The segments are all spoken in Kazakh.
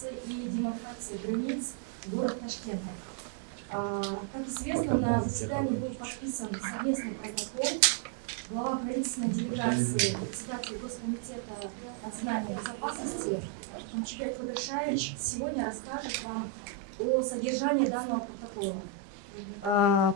ликвидации и демаркации границ города Ташкента. Как известно, на заседании был подписан совместный протокол. Глава правительственной делегации, председатель Госкомитета национальной безопасности Камчыбек Кудершаевич сегодня расскажет вам о содержании данного протокола.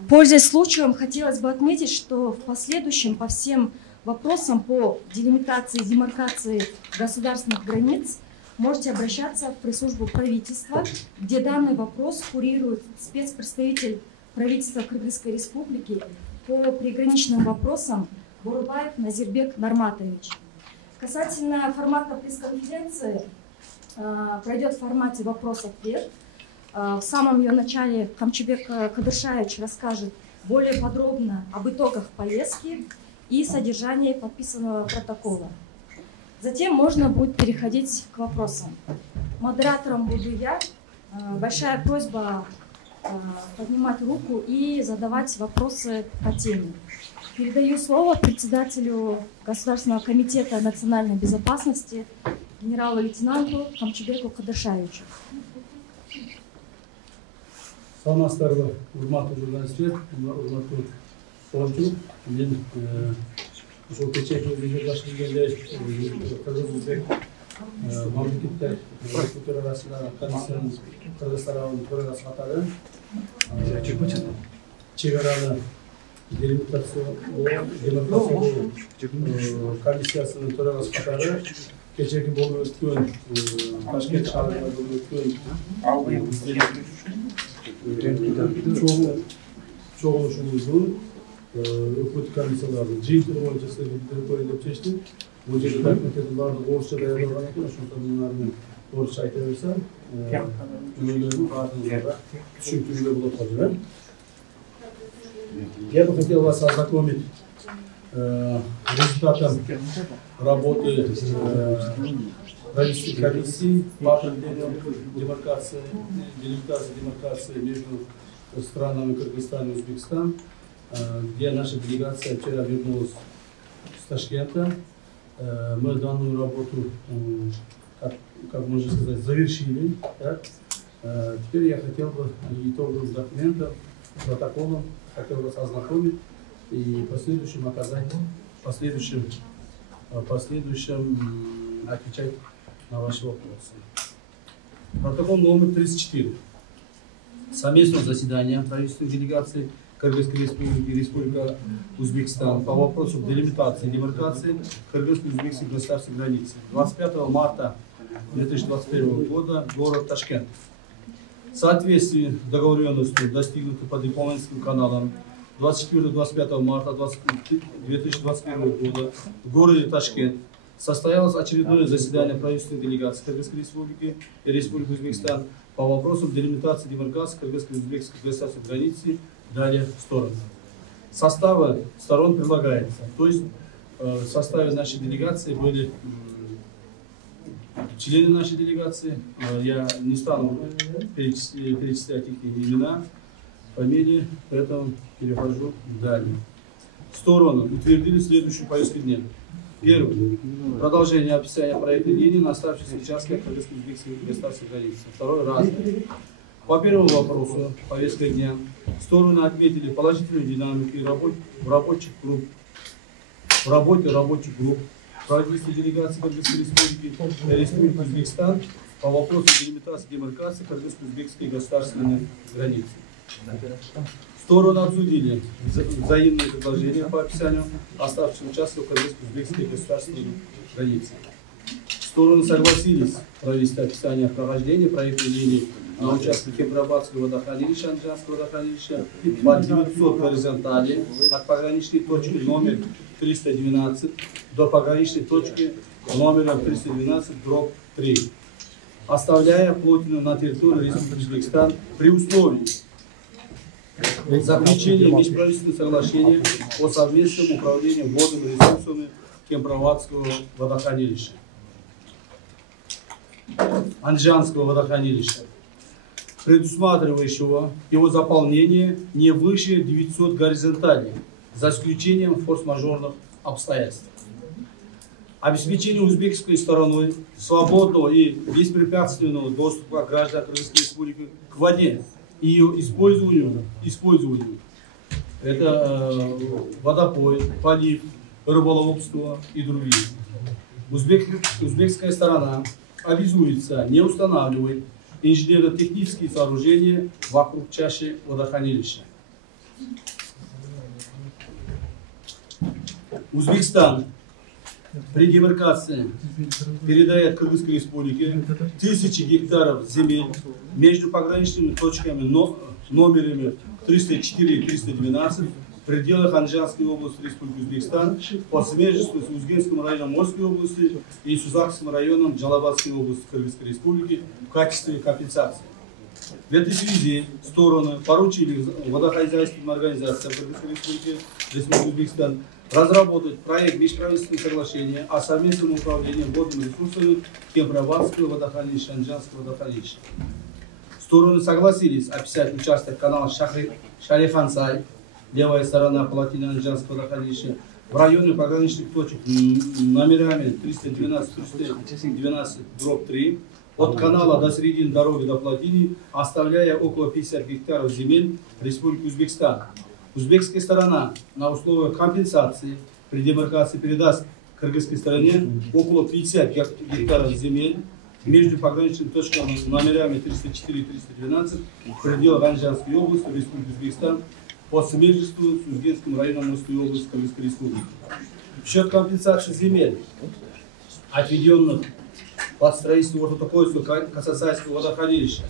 Пользуясь случаем, хотелось бы отметить, что в последующем по всем вопросам по делимитации и демаркации государственных границ можете обращаться в пресс-службу правительства, где данный вопрос курирует спецпредставитель правительства Кыргызской Республики по приграничным вопросам Бурбаев Назирбек Нарматович. Касательно формата пресс-конференции, пройдет в формате вопрос-ответ. В самом ее начале Камчыбек Кудершаевич расскажет более подробно об итогах поездки и содержании подписанного протокола. Затем можно будет переходить к вопросам. Модератором буду я. Большая просьба поднимать руку и задавать вопросы по теме. Передаю слово председателю Государственного комитета национальной безопасности генералу-лейтенанту Камчыбеку Кудершаевичу. Саламатсыздарбы, урматтуу журналисттер, урматтуу коомчулук. Мен ошол кечээки өзүңүздөр жакшы билгендей, Кыргыз-Өзбек мамлекеттер төрагасынын комиссиянын Кыргыз тарабынын төрагасы катары чек араны делимитациялоо комиссиясынын төрагасы катары кечээки болуп өткөн Ташкент шаарында болуп өткөн чогулушубуздун өкмөт комиссияларынын жыйынтыгы боюнча силерге билдирип коеюн деп чечтим. Бул жерде документтердин баардыгы орусча даярдалган экен, ошондуктан мен аны орусча айта берсем, жөнөдөрүн баардыгына түшүнтүүгө болот го. Я бы хотел вас ознакомить результатом работы правительственной комиссии по определению демаркации между странами Кыргызстан и Узбекистан, где наша делегация вчера вернулась с Ташкента. Мы данную работу, как можно сказать, завершили. Да? Теперь я хотел бы итоговым документом, протоколом, хотел вас ознакомить и последующим оказать, последующим отвечать на ваши вопросы. Протокол номер 34. Совместное заседание правительственной делегации Кыргызской Республики и Республика Узбекистан по вопросу делимитации и демаркации кыргызско-узбекской государственной границы. 25 марта 2021 года, город Ташкент. В соответствии с договоренностью, достигнутой по дипломатическим каналам 24-25 марта 2021 года в городе Ташкент состоялось очередное заседание правительственной делегации Кыргызской Республики и Республики Узбекистан по вопросам делимитации и демаркации кыргызско-узбекской государственной границы далее в сторону. Составы сторон предлагается. То есть в составе нашей делегации были члены нашей делегации. Я не стану перечислять их имена, фамилии, поэтому перехожу далее. Стороны утвердили следующую повестку дня. Первое. Продолжение описания проектной линии на оставшихся участках кыргызско-узбекской государственной границы. Второй раз. По первому вопросу повестки дня стороны отметили положительную динамику в работе рабочих групп правительственной делегации Кыргызской Республики и Республики Узбекистан по вопросу делимитации и демаркации кыргызско-узбекской государственной границы. Стороны обсудили взаимные предложения по описанию оставшихся участков кыргызско-узбекской государственной границы. Стороны согласились провести описание прохождения проектной линии на участке Кембрабадского водохранилища, Анджанского водохранилища по 900 горизонтали от пограничной точки номер 312 до пограничной точки номером 312/3, оставляя плотину на территории Республики Узбекистан при условии заключения межправительственного соглашения о совместном управлении водными ресурсами Кембрабадского водохранилища, Анджанского водохранилища, предусматривающего его заполнение не выше 900 горизонталей, за исключением форс-мажорных обстоятельств. Обеспечение узбекской стороной свободного и беспрепятственного доступа граждан Кыргызской Республики к воде и ее использованию. Это водопой, полив, рыболовство и другие. Узбекская сторона обязуется не устанавливать инженерно-технические сооружения вокруг чаши водохранилища. Узбекистан при демаркации передает Кыргызской Республике 1000 гектаров земель между пограничными точками номерами 304 и 312 в пределах Анжанской области Республики Узбекистан по совместительству с Узгенским районом Морской области и Сузакским районом Джалабадской области Кыргызской Республики в качестве компенсации. В этой связи стороны поручили водохозяйственным организациям Кыргызской Республики Узбекистан разработать проект межправительственного соглашения о совместном управлении водными ресурсами Кемпрабадского водохранилища, Анжанского водохранилища. Стороны согласились описать участок канала Шалихансай, левая сторона плотины Анжанского водохранилища, в районе пограничных точек номерами 312-312-3 от канала до середины дороги до плотины, оставляя около 50 гектаров земель Республики Узбекистан. Узбекская сторона на условиях компенсации при демаркации передаст кыргызской стороне около 50 гектаров земель между пограничными точками номерами 304 и 312 в пределах Анжанской области Республики Узбекистан по совместительству с Узбекским районом Морской области Кыргызской Республики. В счет компенсации земель, отведенных под строительство Ортотокойского Касасайского водохранилища,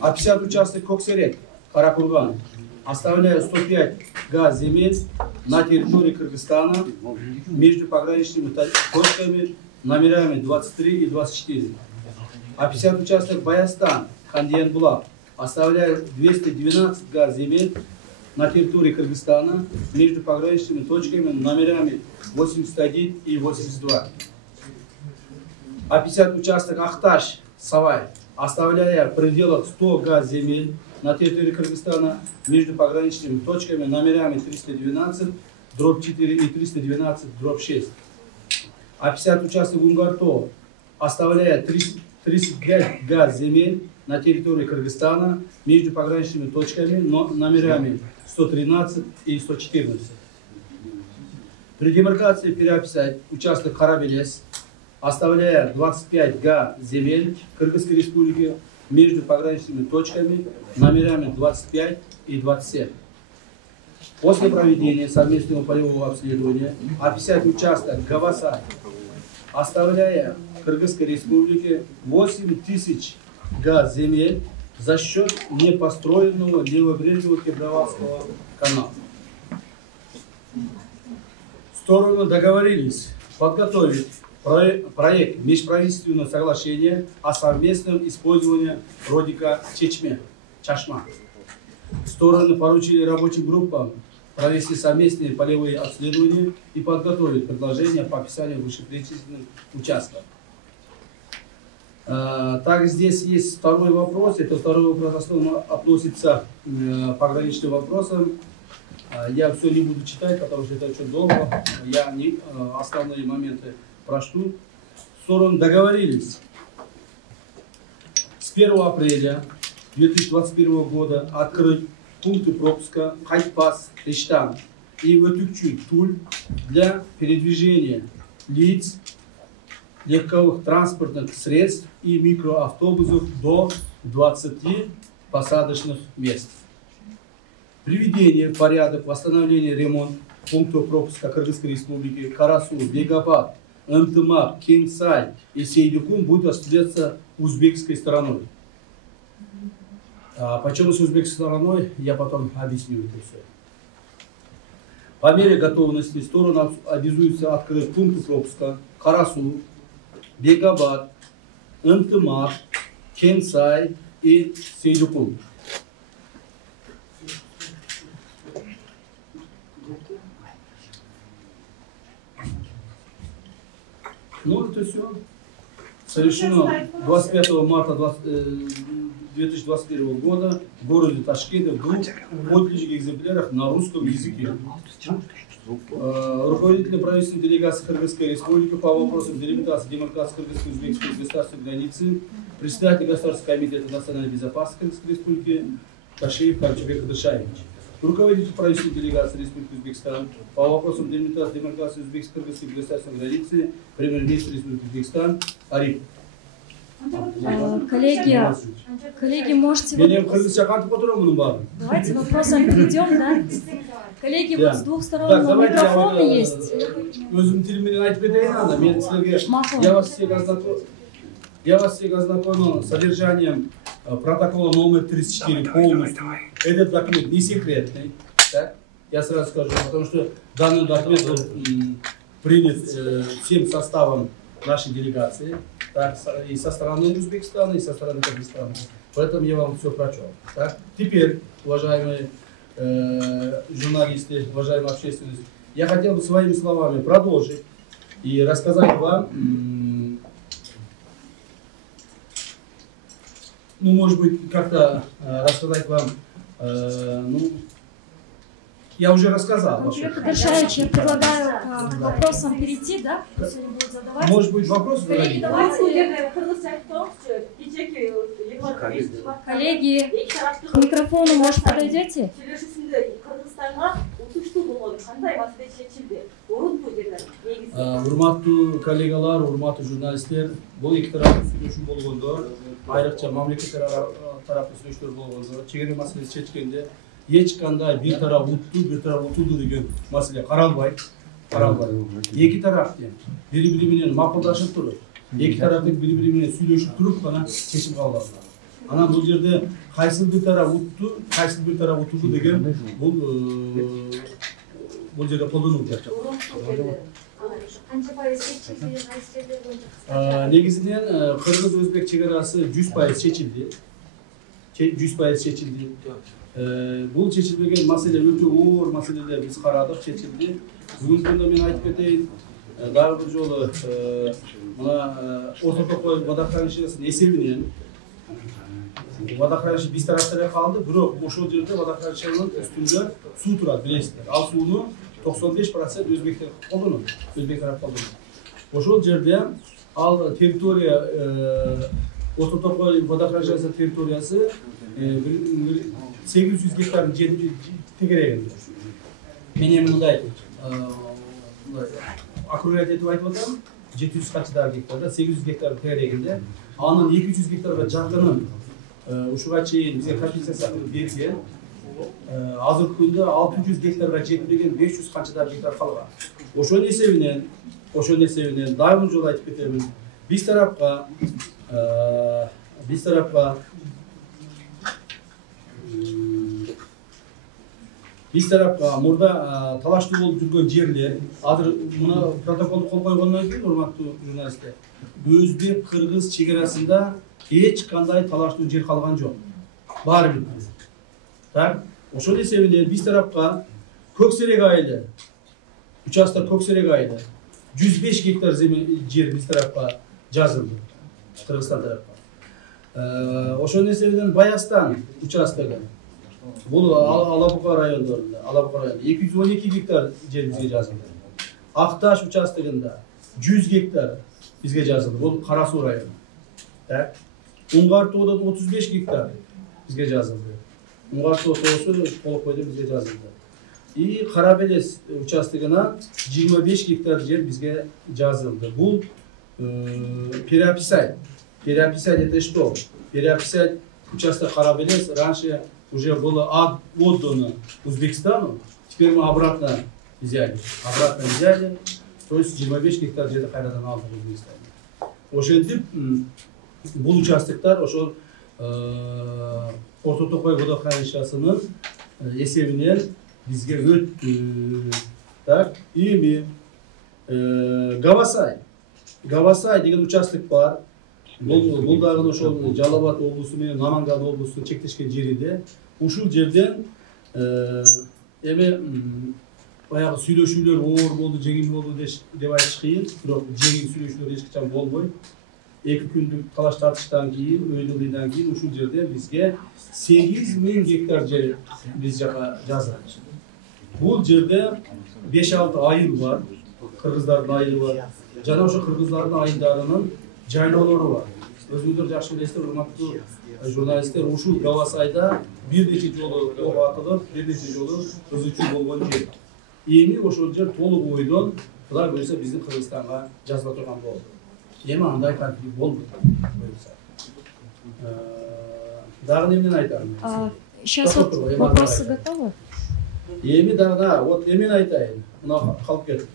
а 50 участков Коксерек, Каракурган, оставляя 105 га земель на территории Кыргызстана между пограничными точками номерами 23 и 24. А 50 участков Баястан, Хандиенбулак, оставляя 212 га земель на территории Кыргызстана между пограничными точками номерами 81 и 82. А 50 участок Ахташ, Савай, оставляя в пределах 100 га земель на территории Кыргызстана между пограничными точками номерами 312-4 и 312-6. А 50 участков Гунгарто, оставляя 35 га земель на территории Кыргызстана между пограничными точками номерами 113 и 114. При демаркации переописать участок Харабелес, оставляя 25 га земель Кыргызской Республики между пограничными точками номерами 25 и 27. После проведения совместного полевого обследования описать участок Гаваса, оставляя Кыргызской Республике 8000 га земель за счет непостроенного левобережного Кемпрабадского канала. Стороны договорились подготовить проект межправительственного соглашения о совместном использовании родника Чашма. Стороны поручили рабочим группам провести совместные полевые обследования и подготовить предложения по описанию вышеперечисленных участков. Так, здесь есть второй вопрос. Это второй вопрос основно относится к пограничным вопросам. Я все не буду читать, потому что это очень долго. Я основные моменты прочту. Стороны договорились с 1 апреля 2021 года открыть пункты пропуска Хайпас, Эштан и Ватюкчу, Туль для передвижения лиц, легковых транспортных средств и микроавтобусов до 20 посадочных мест. Приведение в порядок восстановления ремонт пунктов пропуска Кыргызской Республики Карасу, Бегабад, Антымак, Кенсай и Сейдюкум будет осуществляться узбекской стороной. Почему с узбекской стороной, я потом объясню это все. По мере готовности стороны обязуются открыть пункты пропуска Карасу, Бегабад, Антымак, Кенсай и Сейдюкум. Ну, это все. совершено 25 марта 2021 года в городе Ташкенте в двух подлежащих экземплярах на русском языке. Руководитель правительственной делегации Кыргызской республики по вопросам делимитации демаркации кыргызско-узбекской государственной границы, председатель Государственного комитета национальной безопасности Кыргызской республики Кашиев Камчыбек Кадышаевич. Руководитель правительственной делегации Республики Узбекистан по вопросам делимитации демаркации узбекско-кыргызской государственной границы, премьер-министр Республики Узбекистан Ариф. Коллеги, можете... Давайте вопросом перейдем, да? Коллеги, вот с двух сторон микрофоны есть. Я вас всех ознакомил с содержанием протокола номер 34 полностью. Этот документ не секретный, так? Я сразу скажу, потому что данный документ принят всем составом нашей делегации, так, и со стороны Узбекистана, и со стороны Кыргызстана. Поэтому я вам все прочел. Так? Теперь, уважаемые журналисты, уважаемая общественность, я хотел бы своими словами продолжить и рассказать вам, ну, может быть, как-то рассказать вам, я уже рассказал. Я предлагаю к вопросам перейти, да? Пусть они будут задавать. Может быть, вопрос? Коллеги, давайте. Коллеги, к микрофону, может, подойдете? Урматтуу коллегалар, урматтуу журналисттер, бул эки тараптуу сүйлөшүү болгондо, айрыкча мамлекет тараптуу сүйлөшүүлөр болгондо, чегара маселеси чечкенде эч кандай бир тарап утулду деген маселе каралбайт. Эки тарап бири-бири менен макулдашып туруп, эки тараптын бири-бири менен сүйлөшүп туруп гана чечим кабыл алат. Анан бул жерде кайсы бир тарап утту, кайсы бир тарап утулду деген бул жерде колдонулуп жатат. Негизинен кыргыз-өзбек чегарасы 100% чечилди. 100% чечилди. Бул чечилбеген маселе өтө оор маселелер биз карадык, чечилди. Бүгүнкү күндө мен айтып кетейин, дагы бир жолу мына Орто Токой водохранилищесинин эсебинен водохранилище биз тараптарга калды, бирок ошол жерде водохранилищенин үстүндө суу турат, билесиздер. Ал сууну 95% өзбектер колдонот, өзбек тарап колдонот. Ошол жерде ал территория Орто Токой водохранилищесинин территориясы 800 гектардың жері тегерегінде. Мен мындай аккурат етіп айтып отырмын, 700 қанчадағы гектарда 800 гектардың тегерегінде. Анын 200 гектарға жақынын ушуга чейин бизге компенсация берген. Азыркы күндө 600 гектарға жетпеген 500 қанчадағы гектар калган. Ошол эсебинен дагы бир жолу айтып кетемин. Биз тарапка мурда талаштуу болуп жүргөн жерлер, азыр мына протоколду кол койгондон кийин, урматтуу журналисттер, өзбек кыргыз чегарасында эч кандай талаштуу жер калган жок. Баары бүтүн. Так, ошол эсебинен биз тарапка Көксерек айылы, участок Көксерек айылы 105 гектар жер биз тарапка жазылды. Кыргызстан тарапка. Ошол эсебинен Баястан участогу, бул Алабука райондорунда, 212 гектар жер бизге жазылды. Акташ участогунда 100 гектар бизге жазылды. Бул Кара Суу району. Так. Уңгар тоодон 35 гектар бизге жазылды. Уңгар тоосу толук бойдо бизге жазылды. И Карабелес участогуна 25 гектар жер бизге жазылды. Бул переописать это что? Переописать участок Карабелес раньше уже было отдано Узбекистану, теперь мы обратно взяли. То есть 25 гектар жерди кайрадан алдык Узбекистан. Ошентип бул участоктор ошол Орто Токой водохранилищесинин эсебинен бизге өттү. Так, эми Гавасай деген участок бар. Бул дагы ошол Жалал-Абад облусу менен Наманган облусунун чектешкен жеринде. Ушул жерден эми баягы сүйлөшүүлөр оор болду, жеңил болду деп айтыш кыйын, бирок жеңил сүйлөшүүлөр эч качан болбойт. 2 күндүк талаш тартыштан кийин, өйдөлүйдөн кийин ушул жерде бизге 8000 гектар жер биз жака жазылды. Бул жерде 5-6 айыл бар, кыргыздардын айылы бар. Жана ошо кыргыздардын айылдарынын жайлоолору бар. Өзүңүздөр жакшы билесиздер, урматтуу журналисттер, ушул Гавасайда бир нече жолу ок атылып, бир нече жолу кызычуу болгон жер. Эми ошол жер толук ойдон, Кудай буйрса биздин Кыргызстанга жазыла турган болду. Эми андай конфликт болду. Дагы эмнени айтам? Сейчас вот вопросы готовы? Эми дагы, вот эмен айтайын. Мына калып кетти.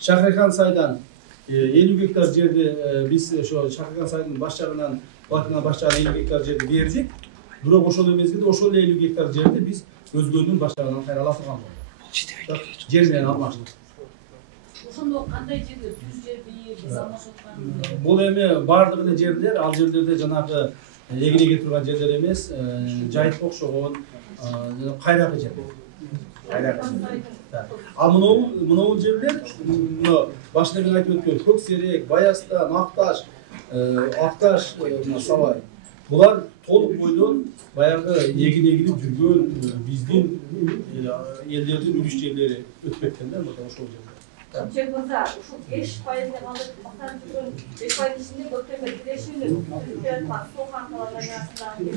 Шакырхан сайдан 50 гектар жерди биз ошо Шакырхан сайдын баш жагынан Батынан баш жагына 50 гектар жерди бердик. Бирок ошол мезгилде ошол 50 гектар жерди биз өзгөнүн баш жагынан кайралап турган болдук. Жер менен алмаштык. Ошондо кандай жерде түз жерби биз алмашып аткан? Бул эми бардык эле жерлер, ал жерлерде жанагы эгилеге турган жерлер эмес, жайытка окшогон кайракы жер. Ал мынау жерлер, башында мен айтып өткөн Көксерек, Баястан, Акташ, Сабай. Булар толук бойдон баягы эгилип жүргөн биздин элдердин үлүш жерлери өтүп кеткен да, ошол жерде. Чек мырза, ушул 5% калып мактанып жүргөн 5% ичинде көптөгөн тирешүүнү суу канкалар арасындагы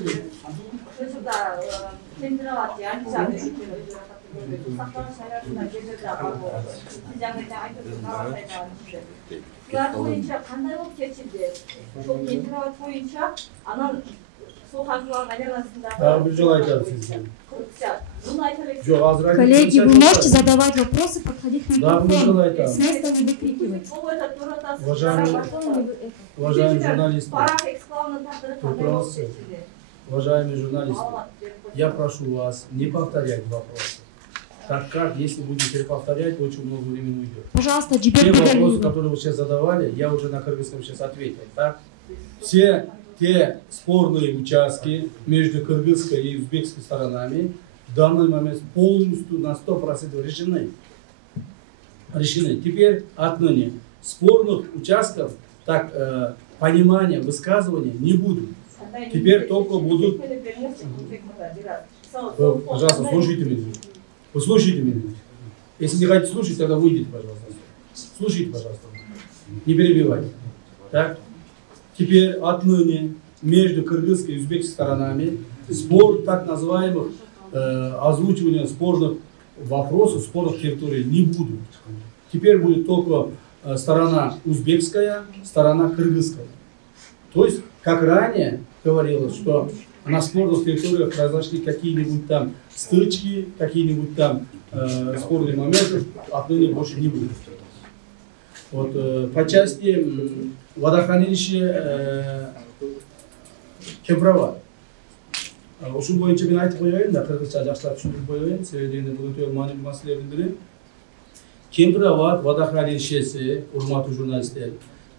ошол жерде температура янча сакталыш аясында жерлерде бар. Сиз жаңы айтып жаткан булар боюнча кандай болуп чечилди? Ошол температура боюнча анан суу канкалардын айланасында бир жолу айтам сизге. Коллеги, вы можете задавать вопросы, подходить к микрофону. С места не выкрикивать. Уважаемые журналисты, уважаемые журналисты, я прошу вас не повторять вопросы, так как если будете переповторять, очень много времени уйдет. Пожалуйста, те вопросы, которые вы сейчас задавали, я уже на кыргызском сейчас ответил. Так? Все те спорные участки между кыргызской и узбекской сторонами в данный момент полностью на 100% решены. Теперь отныне спорных участков, так, понимания, высказывания не будет. Теперь только будут... Пожалуйста, слушайте меня. Послушайте меня. Если не хотите слушать, тогда выйдите, пожалуйста. Слушайте, пожалуйста. Не перебивайте. Так? Теперь отныне между кыргызской и узбекской сторонами спор так называемых озвучивания спорных вопросов, спорных территорий не будут. Теперь будет только сторона узбекская, сторона кыргызская. То есть, как ранее говорилось, что на спорных территориях произошли какие-нибудь там стычки, какие-нибудь там спорные моменты, отныне больше не будет. Вот, по части водохранилища Кемпироват. Ушул боюнча мен айтып коеюн да, кыргызча жакшылап түшүндүрүп коеюн, себеби бул өтө маанилүү маселелердин бири. Кемпироват водохранилищеси, урматтуу журналисттер,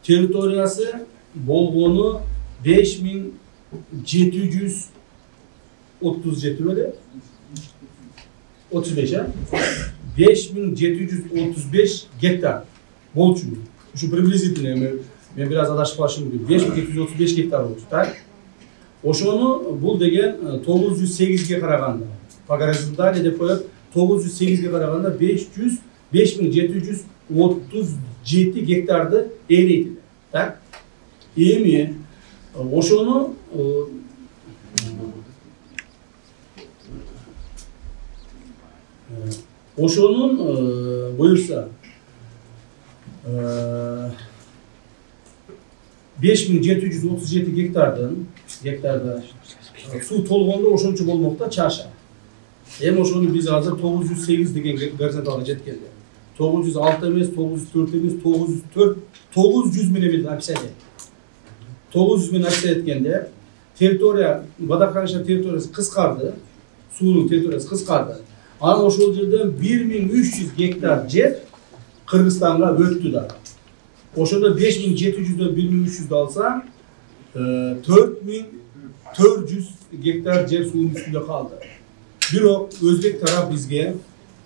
территориясы болгону 5737 беле? 35, а? 5735 гектар болчу. Ушу приблизительно, мен бир аз адашып калышым мүмкүн. 5735 гектар болчу, так? Ошону бул деген 908ге караганда, по горизонтали деп коет, 908ге караганда 5737 гектарды ээлейт. Так? Эми ошону буюрса 5737 гектарда суу толгондо ошончо болмок да чаша. Эми ошону биз азыр 908 деген горизонталга жеткенде. 906 эмес, 904 эмес, 900 менен описание. 900 менен описание эткенде территория, водохранилище территориясы кыскарды, суунун территориясы кыскарды. Анан ошол жерден 1300 гектар жер Кыргызстанга өттү да. Ошондо 5700дөн 1300 алса, 4400 гектар жер суунун үстүндө калды. Бирок өзбек тарап бизге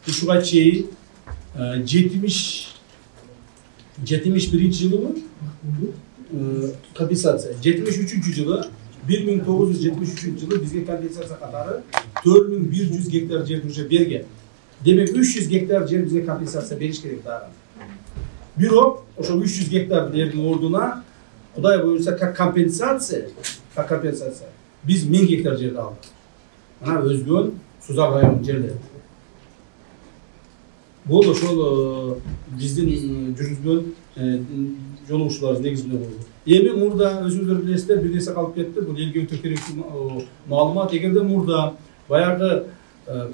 ушуга чейин 71 жылы компенсация. 73 жылы 1973 жылы бізге компенсация қатары 4100 гектар жер уже берген. Демек 300 гектар жер бізге компенсация беріш керек дағы. Бирок, ошо 300 гектар жердің ордуна, Құдай бұйырса, как компенсация, біз 1000 гектар жерді алдық. Ана өзгөн Сузак район жерлер. Бұл ошол биздин жүргүзгөн жолугушуулар негизинде болду. Эми мурда өзүңүздөр билесиздер, бир нерсе калып кетти. Бул элге өтө керектүү маалымат. Эгерде мурда баягы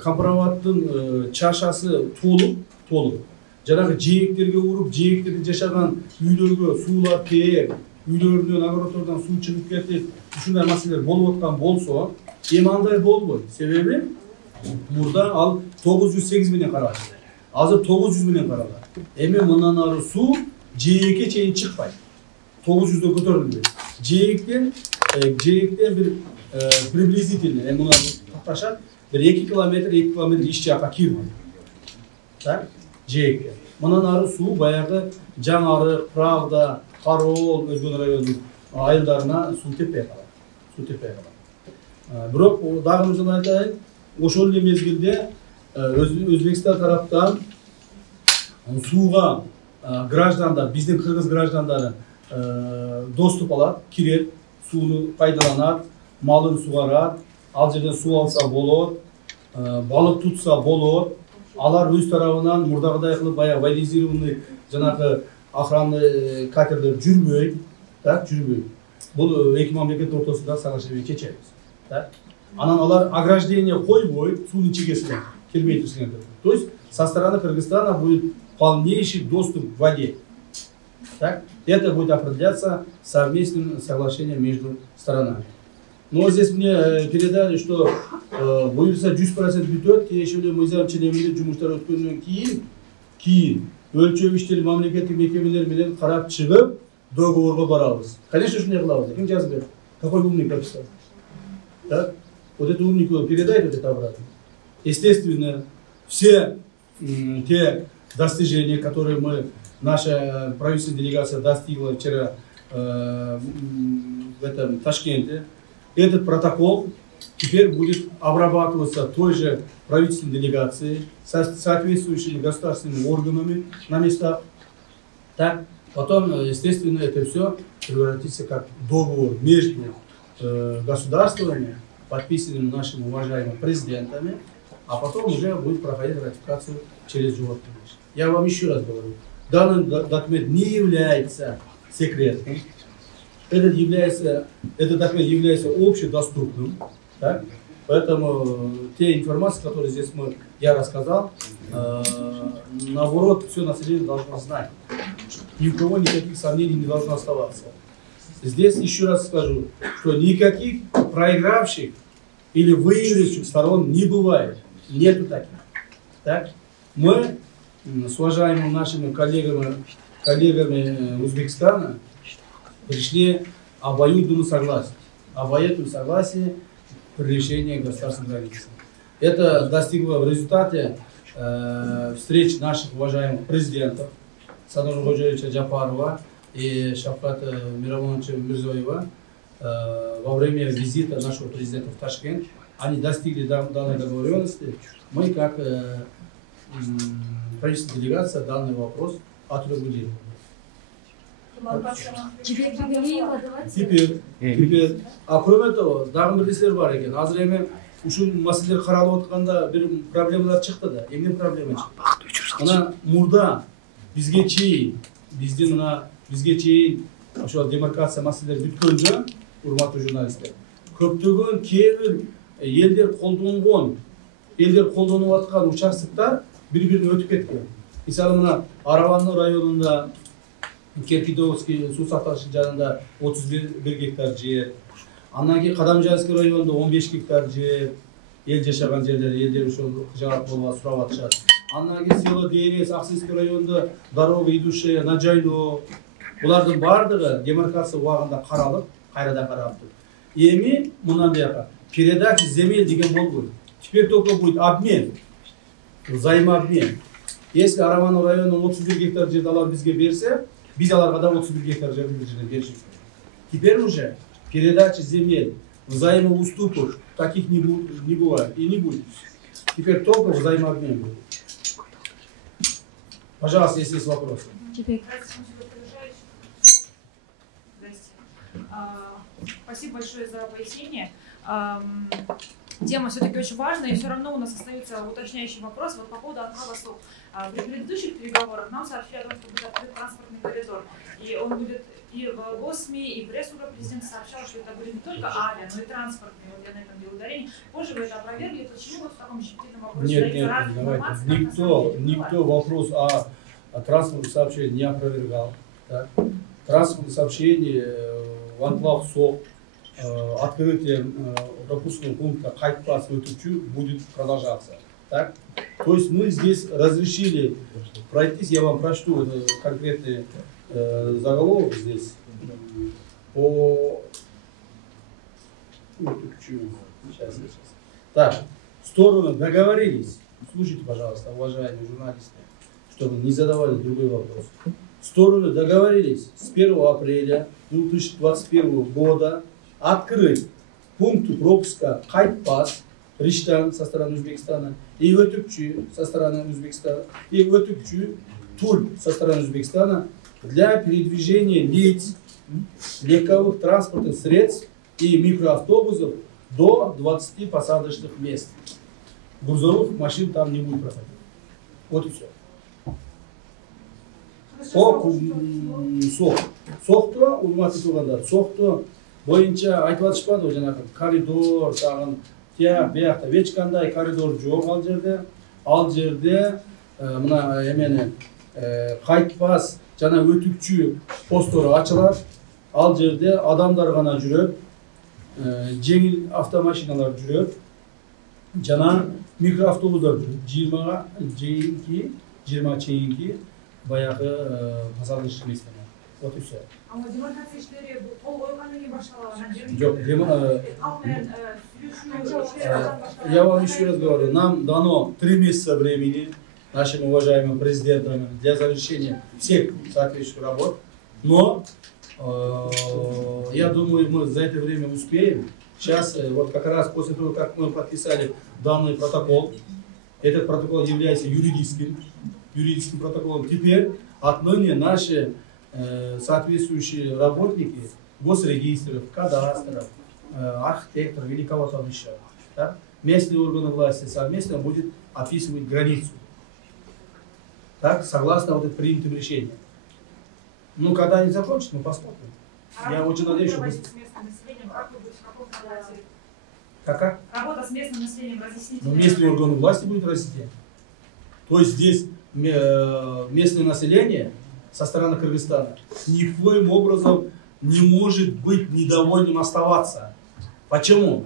компроматтын чашасы толуп, жанагы жээктерге уруп, жээктерде жашаган үйлөргө суулар кээп, үйлөрүнөн огороддордон суу чыгып кетип, ушундай маселелер болуп аткан болсо, эми андай болбойт. Себеби мурда ал 908 менен каралат. Азыр 900 менен каралат. Эми мындан ары суу жээкке чейин чыкпайт. 900'de көтөрүлбөйт. Жээктен бир приблизительно, эми муну такташат, бир 2 километр иш жакка кирбейт. Так? Жээкке. Мындан ары суу баягы Жаңары, Правда, Кароол, өзгөн райондун айылдарына суу теппей калат. Бирок дагы бир жолу айтайын, ошол эле мезгилде Өзбекстан тараптан сууга граждандар, биздин кыргыз граждандары доступ алат, кирет, сууну пайдаланат, малын сугарат, ал жерден суу алса болот, балык тутса болот. Алар өз тарабынан мурдагыдай кылып баягы военизированный жанагы охранный катерлер жүрбөйт, так, жүрбөйт. Бул эки мамлекеттин ортосунда соглашение чечебиз. Так? Анан алар ограждение койбойт, суунун чегесине келбей турсуңар. То есть со стороны Кыргызстана будет полнейший доступ к воде. Так? Это будет определяться совместным соглашением между сторонами. Но здесь мне передали, что буюрса 100% бүтөт, тиешелүү мыйзам ченеминде жумуштар өткөндөн кийин өлчөп иштери мамлекеттик мекемелер менен карап чыгып, договорго барабыз. Конечно, ушундай кылабыз. Ким жазып берди? Какой умник написал? Так? Вот это умнику передать вот это обратно. Естественно, все те достижения, которые наша правительственная делегация достигла вчера в этом Ташкенте, этот протокол теперь будет обрабатываться той же правительственной делегацией, соответствующими государственными органами на местах. Так, потом, естественно, это все превратится как договор между государствами, подписанным нашими уважаемыми президентами, а потом уже будет проходить ратификацию через животных. Я вам еще раз говорю, данный документ не является секретным. Этот документ является общедоступным. Так? Поэтому те информации, которые здесь я рассказал, наоборот, все население должно знать. Ни у кого никаких сомнений не должно оставаться. Здесь еще раз скажу, что никаких проигравших или выигравших сторон не бывает. Нету таких. Так? Мы с уважаемыми нашими коллегами Узбекистана пришли обоюдному согласию. Обоюдному согласию при решении государственной границы. Это достигло в результате встреч наших уважаемых президентов Садыр Ходжаевича Джапарова и Шавката Мирамоновича Мирзоева во время визита нашего президента в Ташкент. Они достигли данной договоренности. Мы, как правительственная делегация, данный вопрос отрегулировали. Теперь, а кроме того, дагы бир нерселер бар экен. Азыр эми ушул маселелер каралып атканда бир проблемалар чыкты да. Эмне проблема чыкты? Мына мурда бизге чейин ошол демаркация маселелери бүткөндө, урматтуу журналисттер, көптөгөн кээ бир элдер колдонуп аткан участоктор бири-бирине өтүп кеткен. Мисалы мына Араванны районунда Керкидовский суу сактагычы жанында 31 гектар жер. Андан кийин Кадамжанский районунда 15 гектар жер. Эл жашаган жерлер, элдер ошол кыжаат болуп сурап атышат. Андан кийин село Дээрес, Аксинский районунда дорога идущая на Жайлоо. Булардын бардыгы демаркация убагында каралып, кайрадан каралып тур. Эми мындан бияка передача земель деген болбойт. Теперь только будет обмен, взаимообмен. Если Араван районунун 31 гектар жерди алар бизге берсе, Biz аларга да 31 гектар жер беришик. Теперь уже передача земель, взаимоуступок таких не бывает и не будет. Теперь только взаимообмен будет. Пожалуйста, если есть вопросы. Спасибо большое за пояснение. Тема все-таки очень важная, и все равно у нас остается уточняющий вопрос вот по поводу Анкала-Сок. При предыдущих переговорах нам сообщали, что будет открыт транспортный коридор, и он будет и в ГОСМИ, и пресс-служба президента сообщала, что это будет не только авиа, но и транспортный. Вот я на этом делаю ударение. Позже вы это опровергли. Почему вот в таком щепетильном вопросе? Нет, давайте. Никто вопрос о транспортном сообщении не опровергал. Так? Транспортное сообщение в Анклав-Сок, открытие пропускного пункта Хайт-Пас будет продолжаться. Так? То есть мы здесь разрешили пройтись, я вам прочту конкретный заголовок здесь по... Сейчас. Так, стороны договорились, слушайте, пожалуйста, уважаемые журналисты, чтобы не задавали другой вопрос. Стороны договорились с 1 апреля 2021 года открыть пункты пропуска Хайт-Пас, Риштан со стороны Узбекистана, и Өтүкчү со стороны Узбекистана, и Өтүкчү, Туль со стороны Узбекистана для передвижения лиц, легковых транспортных средств и микроавтобусов до 20 посадочных мест. Грузовых машин там не будет проходить. Вот и все. Соқты, Алматы туғанда, соқты бойынша айтып атышпады, жаңағы коридор, тағын, тияқ, бияқта, вечкандай коридор жоқ ал жерде, мына емені Хайт-Пас, жана Өтүкчү постору ачылат, ал жерде адамдар гана жүрөт, жеңил автомашиналар жүрөт, жана микроавтобустар жүрөт, 20 чейинки баягы посадочный местене. Вот и все. А демаркация иштери кол койгондон кийин башталган? Жок, я вам еще раз говорю, нам дано 3 месяца времени нашим уважаемым президентам для завершения всех соответствующих работ, но я думаю, мы за это время успеем. Сейчас, вот как раз после того, как мы подписали данный протокол, этот протокол является юридическим протоколом. Теперь отныне наши соответствующие работники госрегистров, кадастров, архитекторов или кого-то еще, да, местные органы власти совместно будет описывать границу. Так, согласно вот этим принятым решениям. Ну, когда они закончат, мы посмотрим. Я очень надеюсь, что... Как? Работа с местным населением разъяснительная. Но местные органы власти будут разъяснять. То есть здесь местное население со стороны Кыргызстана никоим образом не может быть недовольным оставаться. Почему?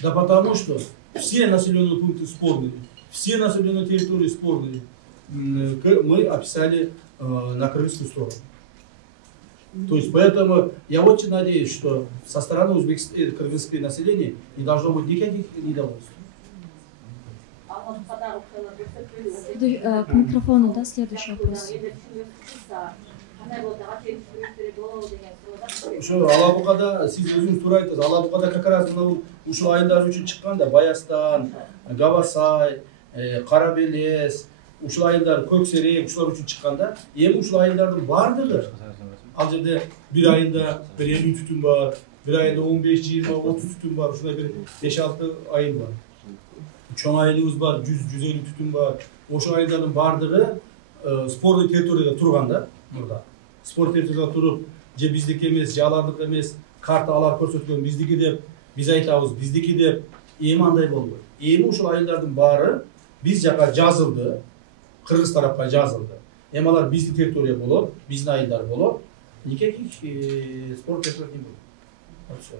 Да потому что все населенные пункты спорные, все населенные территории спорные мы описали на кыргызскую сторону. То есть поэтому я очень надеюсь, что со стороны кыргызского населения не должно быть никаких недовольств. К микрофону, да, следующий вопрос. Ошо Алабукада сиз өзүңүз туура айтасыз. Алабукада как раз ушул айылдар үчүн чыкканда Баястан, Габасай, Карабелес, ушул айылдар Көксерек ушулар үчүн чыкканда, эми ушул айылдардын бардыгы ал жерде бир айында 50 түтүн бар, бир айында 15, 20, 30 түтүн бар, ушундай бир 5-6 айыл бар. Чоң айылыбыз бар, 100-150 түтүн бар. Ошол айылдардын бардыгы спорный территорияда турганда, мурда. Спорт территорияда туруп, же биздики эмес, же алардык эмес, карта алар көрсөткөн биздики деп, биз айтабыз биздики деп, эми андай болду. Эми ушул айылдардын баары биз жака жазылды, кыргыз тарапка жазылды. Эми алар биздин территория болот, биздин айылдар болот. Никаких спорт территорий не будет. Вот всё.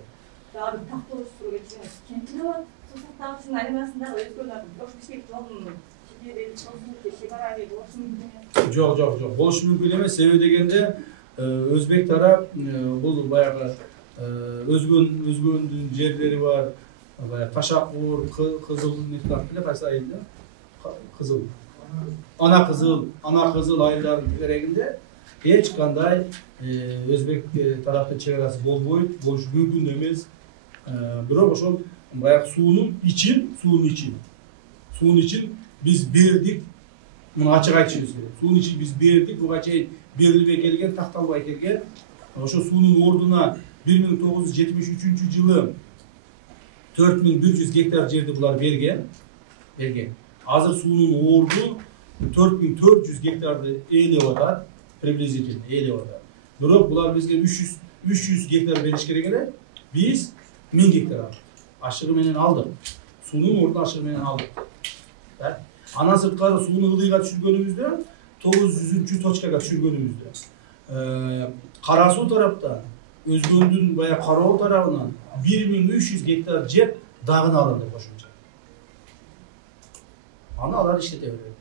Да, тактоолуш суроо кетсеңиз, кентине бар, сусактагычын айланасында өзгөрүлөт. Ошол кичине жолдун Жок, болушу мүмкүн эмес. Себеби дегенде өзбек тарап бул баягы өзгөндүн жерлери бар, баягы Ташакур, Кызыл нектар эле кайсы айылда? Кызыл. Ана кызыл айылдардын керегинде Eç kanday Özbek tarafta çevresi bolboyt, bolуш мүмкүн эмес. Бирок ошол баягы суунун için biz berdik. Муну ачык айтышыбыз керек. Суунун için biz berdik. Буга чейин берилбей келген, такталбай келген. Ошо суунун ордуна 1973 жылы 4100 гектар жерди булар берген. Азыр суунун орду 4400 гектарды ээлеп атат, приблизительно ээлеп атат. Бирок булар бизге 300 гектар бериш керек эле. Биз 1000 гектар алдык. Ашыгы менен алдык. Суунун ордун ашыгы менен алдык. Анан сырткары сууну ылдыйга түшүргөнүбүздө 900 точкага түшүргөнүбүздө Кара суу тараптан Өзгөндүн баягы Кароо тарабынан 1300 гектар жер дагы алынды кошумча. Аны алар иштете берет.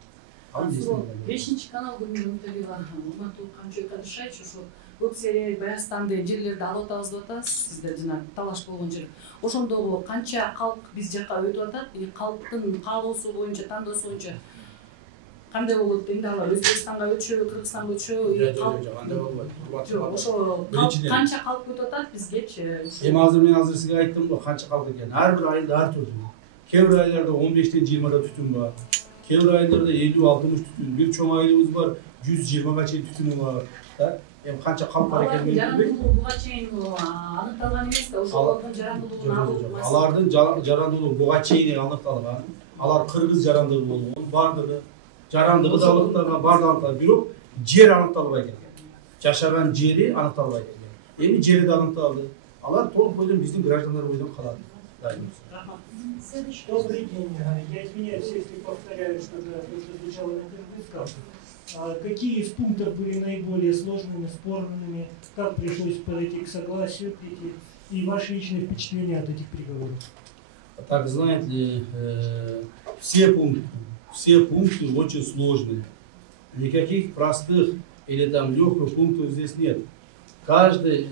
5-канал көрмөгөндөр бар. Урматтуу Камчойка Дышайч ошо көп серия Баястанды жерлерди алып атабыз деп атасыз. Сиздер жана талаш болгон жер. Ошондогу канча калк биз жакка өтүп атат, калктын каалоосу боюнча, тандоосу боюнча кандай болот? Эми алар Өзбекстанга өтүшөбү, Кыргызстанга өтүшөбү? Андай болбойт. Жок, ошо канча калк өтүп атат бизгечи? Эми азыр сизге айттым го канча калк экенин. Ар бир айында ар түрдүү. Кээ бир айларда 15-тен 20-да түтүн бар. Кээ бир айларда 50-60 түтүн. Бир чоң айыбыз бар, 120га чейин түтүнү бар. Эми канча калк бар экенин жарандуулугу буга чейин аныкталган эмес да, ошолордун жарандуулугун алуу. Алардын жарандуулугу буга чейин аныкталган. Алар кыргыз жарандыгы болгон, бардыгы жарандыгы да аныкталган, бардыгы аныкталган. Бирок жер аныкталбай келген. Жашаган жери аныкталбай келген. Эми жери да аныкталды. Алар толук бойдон биздин граждандар бойдон калат. Добрый день. Я извиняюсь, если повторяю что-то, что звучало на кыргызском. Какие из пунктов были наиболее сложными, спорными, как пришлось подойти к согласию, и ваши личные впечатления от этих переговоров? Так, знаете ли, все пункты очень сложные. Никаких простых или там легких пунктов здесь нет. Каждый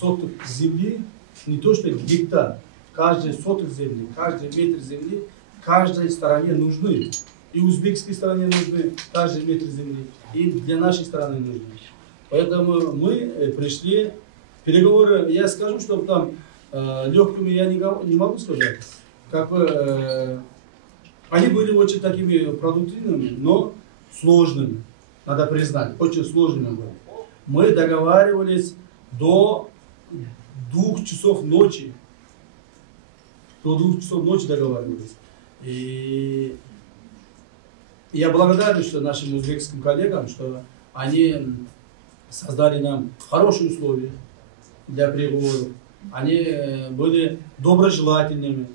соток земли, не то что гектар, каждый соток земли, каждый метр земли, каждой стороне нужны. И узбекской стороне нужны каждый метр земли, и для нашей страны нужны. Поэтому мы пришли, переговоры, я скажу, что там легкими я не могу сказать. Как бы, они были очень такими продуктивными, но сложными, надо признать, очень сложными были. Мы договаривались до 2 часов ночи. До 2 часов ночи договаривались. И я благодарен, что нашим узбекским коллегам, что они создали нам хорошие условия для переговоров. Они были доброжелательными,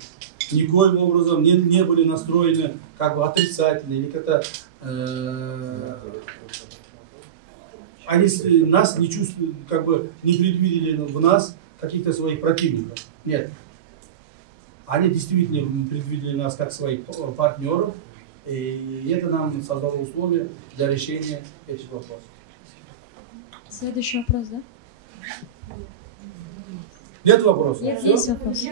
никоим образом не были настроены как бы отрицательно или как-то они нас не чувствуют, как бы не предвидели в нас каких-то своих противников. Нет. Они действительно предвидели нас как своих партнеров. И это нам создало условия для решения этих вопросов. Следующий вопрос, да? Нет вопросов? Нет, есть вопрос.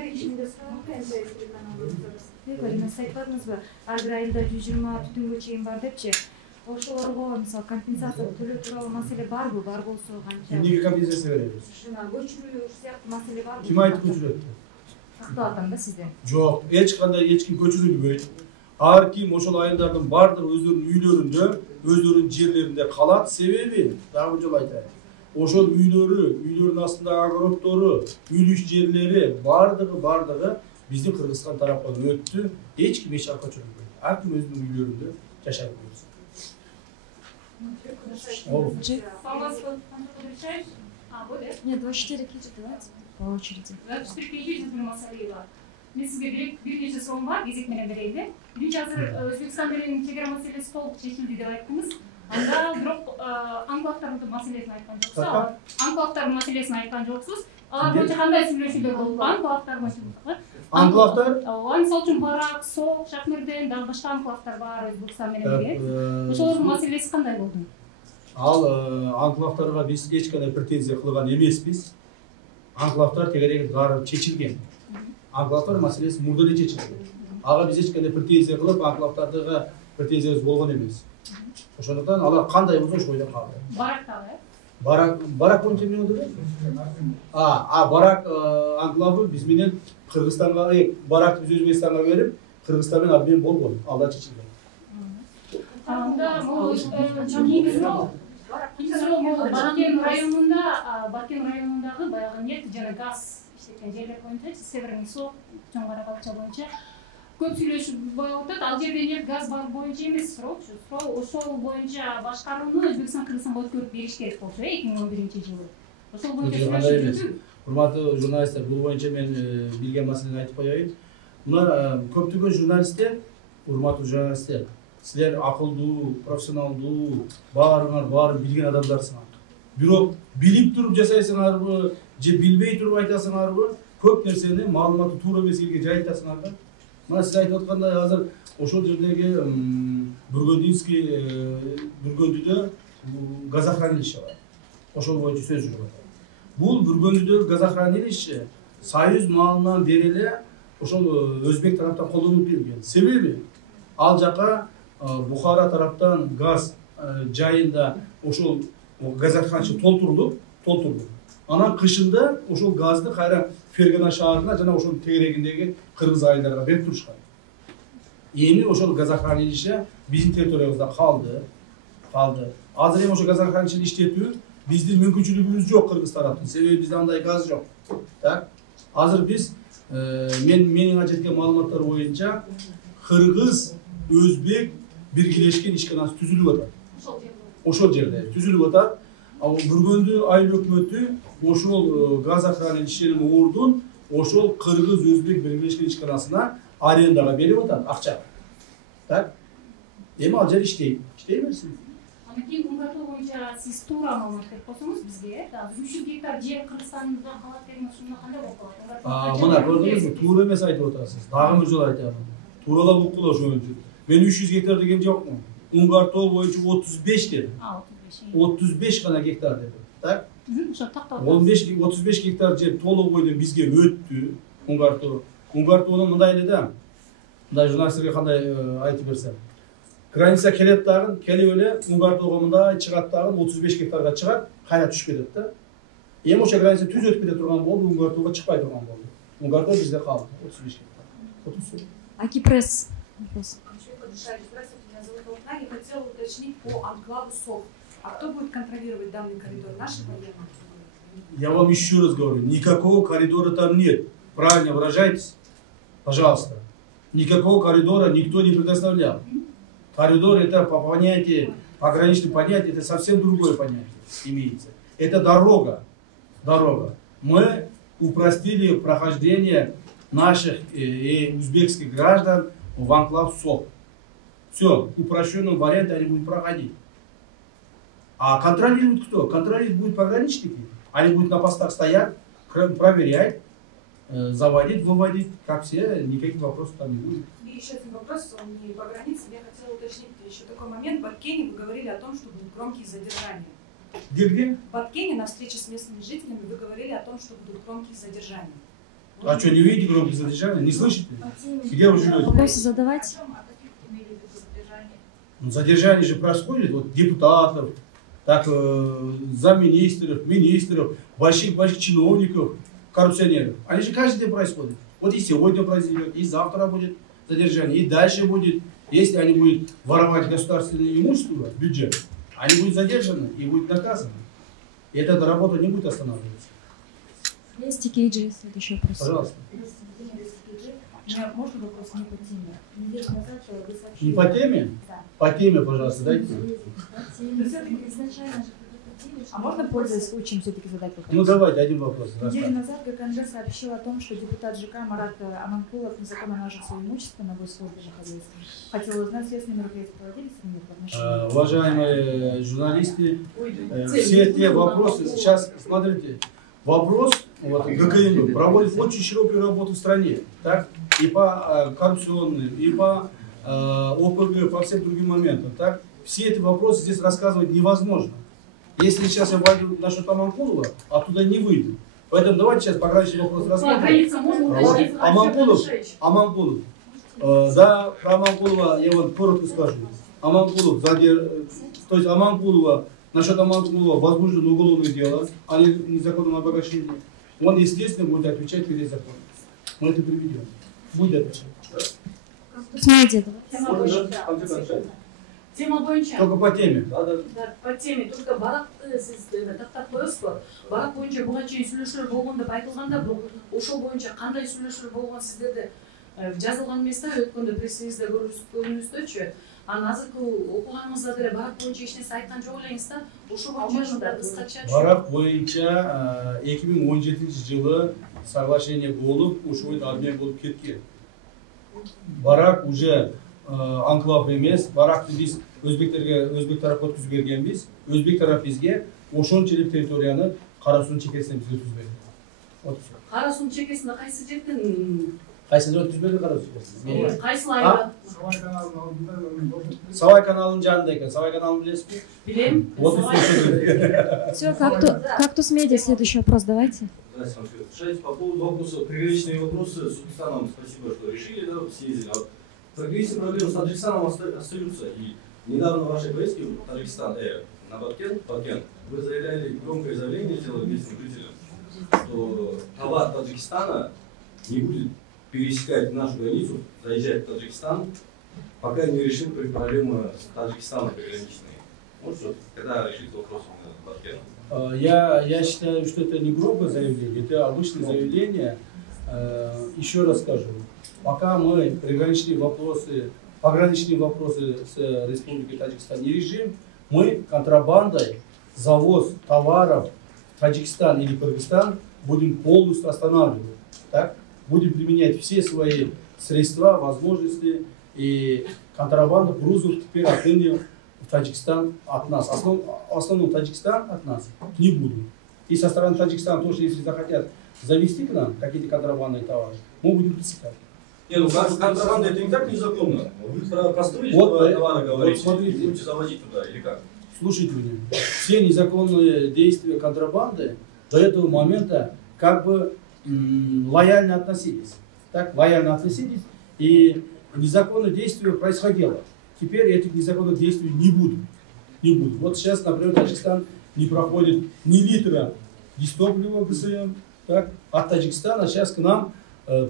Айтпадыңызбы, ар бир айында 120 түтүнгө чейин бар депчи. Ошолорго мисалы компенсация төлөө тууралуу маселе барбы? Бар болсо канча? Эмнеге компенсация беребиз? Көчүрүү сыяктуу маселе барбы? Ким айтып көчүрөт? Такталган да сизден. Жок, эч ким көчүрүлбөйт. Ар ким ошол айылдардын бардыгы өздөрүнүн үйлөрүндө, өздөрүнүн жерлеринде калат. Себеби, дагы жолу айтайын. Ошол үйлөрүнүн астындагы огороддору, үйлүш жерлери бардыгы биздин Кыргызстан тараптан өттү. Эч ким эч жака көчүрүлбөйт. Ар ким өзүнүн үйлөрүндө жашап келет. Нет, 24 кечи давайте по очереди. 24 кечи маселе бар. Мен сизге бир нече суроом бар, кезек менен берейин. Биринчи азыр Өзбекстан менен чегара маселеси толук чечилди деп айттыңыз. Анда бирок анклавдардын маселесин айткан жоксуз. Анклавдардын маселесин айткан жоксуз. Алар боюнча кандай сүйлөшүүлөр болуп, анклавдар боюнча? Анклавдар? Мисалы үчүн Барак, Сок, Шахмерден, дагы башка анклавдар бар Өзбекстан менен бирге. Ошолордун маселеси кандай болду? Ал анклавдарга биз эч кандай претензия кылган эмеспиз. Анклавдар тегерек барып чечилген. Анклавдар маселеси мурда эле чечилген. Ага биз эч кандай претензия кылып, анклавдардыга претензиябыз болгон эмес. Ошондуктан алар кандай болсо ошол бойдон калды. Барактагы? Барак боюнча эмне болду эле? Барак анклавы биз менен Кыргызстанга, баракты биз Өзбекстанга берип, Кыргызстан менен обмен болгон, алда чечилген. Анда Баткен районундагы баягы нефть жана газ иштеткен жерлер боюнча, Северный Сок, Чоң Каракалча боюнча көп сүйлөшүп болуп атат. Ал жерде нефть газ бар боюнча эмес, ошол боюнча башкарууну Өзбекстан Кыргызстанга өткөрүп бериш керек болчу 2011-жылы. Ошол боюнча сүйлөшүп. Урматтуу журналисттер, бул боюнча мен билген маселени айтып коеюн. Мына көптөгөн журналисттер, урматтуу журналисттер, силер акылдуу, профессионалдуу, баары билген адамдарсыңар. Бирок билип туруп жасайсыңарбы, же билбей туруп айтасыңарбы, көп нерсени маалыматты туура эмес элге жайылтасыңар да. Мына сиз айтып аткандай азыр ошол жердеги Бүргөндүдө газохранилище бар. Ошол боюнча сөз жүрүп атат. Бул Бүргөндүдөгү газохранилище Союз маалынан бери эле ошол Өзбек тараптан колдонуп келген. Себеби ал жака Бухара тараптан газ жайында ошол газохранилище толтурулуп. Анан кышында ошол газды кайра Фергана шаарына жана ошол тегерегиндеги кыргыз айылдарга берип турушкан. Эми ошол газохранилище биздин территориябызда калды. Азыр эми ошол газохранилищени иштетүү биздин мүмкүнчүлүгүбүз жок Кыргыз тараптын. Себеби бизде андай газ жок. Так? Азыр биз менин жеткен маалыматтар боюнча Кыргыз, Өзбек биргелешкен ишканасы түзүлүп атат. Ошол жерде түзүлүп атат. Бүргөндү айыл өкмөтү ошол газохранилищенин ордун ошол Кыргыз, Өзбек биргелешкен ишканасына арендага берип атат, акча. Так? Эми ал жер иштей берсин. Анан кийин Унгартуу боюнча сиз туура маалымат берип койсоңуз бизге, 300 гектар жер Кыргызстанда калат деген ушунда кандай болуп калат? Мына көрдүңүзбү, туура эмес айтып атасыз. Дагы бир жолу айтамын. Тууралап уккула ошончу. Мен 300 гектар деген жокмун. Унгартуу боюнча 35 дедим. 35 гана гектар дедим. Так? 35 гектар жер толук бойдон бизге өттү. Унгартуунун мындай эле да. Мындай журналисттерге кандай айтып берсем. Граница келет дагы, келип эле Унгартууга мындай чыгат дагы 35 гектарга чыгат, кайра түшүп кетет да. Эми ошо граница түз өтүп кете турган болду, Унгартууга чыкпай турган болду. Унгартуу бизде калды 35 гектар. Акипресс. Я хотела уточнить по анклаву СОВ. А кто будет контролировать данный коридор? Наши военные? Я вам еще раз говорю, никакого коридора там нет. Правильно выражайтесь, пожалуйста. Никакого коридора никто не предоставлял. Коридор это по понятию, пограничное понятие, это совсем другое понятие имеется. Это дорога. Мы упростили прохождение наших и узбекских граждан в анклав СОВ. Все, в упрощенном варианте они будут проходить. А контролирует кто? Контролирует будет пограничники. Они будут на постах стоять, проверять, заводить, выводить, как все, никаких вопросов там не будет. И еще один вопрос, он не по границе, я хотела уточнить еще такой момент. В Баткене вы говорили о том, что будут громкие задержания. Где? В Баткене на встрече с местными жителями вы говорили о том, что будут громкие задержания. А что, не видите громкие задержания? Не слышите? Где вы живете? Вопросы задавать? Задержание же происходит, вот депутатов, так замминистров, министров, больших чиновников, коррупционеров. Они же каждый день происходят. Вот и сегодня произойдет, и завтра будет задержание, и дальше будет. Если они будут воровать государственное имущество, бюджет, они будут задержаны и будут наказаны. И эта работа не будет останавливаться. Есть KG, следующий вопрос. Пожалуйста. Можно вопрос не по теме? Неделю назад вы сообщили... Не по теме? Да. По теме, пожалуйста, дайте. А можно, пользуясь случаем, все-таки задать вопрос? Ну давайте, один вопрос. Неделю назад ГКНЖ сообщил о том, что депутат ЖК Марат Аманкулов незаконно нажил свое имущество на госслужбе находился. Хотела узнать, следственные мероприятия проводились или нет в отношении... Уважаемые журналисты, все те вопросы, сейчас, смотрите, вопрос, вот, ГКНЖ проводит очень широкую работу в стране, так, и по коррупционным, и по ОПГ, по всем другим моментам, так. Все эти вопросы здесь рассказывать невозможно. Если сейчас я войду насчет Аманкулова, оттуда не выйду. Поэтому давайте сейчас пограничный вопрос рассмотрим. Аманкулов. Да, про Аманкулова я вам коротко скажу. Аманкулов, то есть Аманкулова насчет Аманкулова возбуждено уголовное дело о незаконном обогащении, он, естественно, будет отвечать перед законом. Мы это приведем. Будет отвечать. Тема боюнча. Только по теме. Да, по теме. Только баракты сиз тактап коесузбу. Барак боюнча буга чейин сүйлөшүүлөр болгон деп айтылганда, бирок ошол боюнча кандай сүйлөшүүлөр болгон сиздерде жазылган эмес да, өткөндө прессиңизде көргөнүңүздөчү. Анан азыркы окуганыңызда деле барак боюнча эч нерсе айткан жок элеңиз да. Ошол боюнча кыскача. Барак боюнча 2017-жылы соглашение болуп, ошол армия болуп кеткен. Барак уже анклав эмес, баракты биз өзбек тарапка өткүзүп бергенбиз. Өзбек тарап бизге ошончолук территорияны Кара суунун чекесине биз өткүзүп берди. Кара суунун чекесине кайсы жерден? Кайсыны өткүзүп берди Кара суунун? Кайсы айга? Савай каналынын жанында экен. Савай каналын билесизби? Билем. Все, Кактус Медиа, следующий вопрос давайте. Здравствуйте. По поводу вопроса, приграничные вопросы с Узбекистаном, спасибо, что решили, да, съездили. А приграничные проблемы с Таджикистаном остаются. И недавно в вашей поездке в Таджикистан, на Баткен, вы заявляли, громкое заявление сделали местным жителям, что товар Таджикистана не будет пересекать нашу границу, заезжать в Таджикистан, пока не решим проблемы с Таджикистаном приграничные. Может, когда решить вопрос на Баткен? Я считаю, что это не громкое заявление, это обычное заявление. Еще раз скажу, пока мы пограничные вопросы с Республикой Таджикистан не решим, мы контрабандой завоз товаров в Таджикистан или Кыргызстан будем полностью останавливать. Так? Будем применять все свои средства, возможности, и контрабанда грузов теперь отныне в Таджикистан от нас. В основном Таджикистан от нас не будут. И со стороны Таджикистана тоже, если захотят завести к нам какие-то контрабандные товары, мы будем пресекать. Нет, ну контрабанда это и так незаконно. Вы про простые товары говорите, смотрите, будете завозить туда или как? Слушайте меня. Все незаконные действия контрабанды до этого момента как бы лояльно относились. Так, лояльно относились, и незаконное действие происходило. Теперь этих незаконных действий не будет. Вот сейчас, например, Таджикистан не проходит ни литра дистоплива ГСМ, так? От Таджикистана сейчас к нам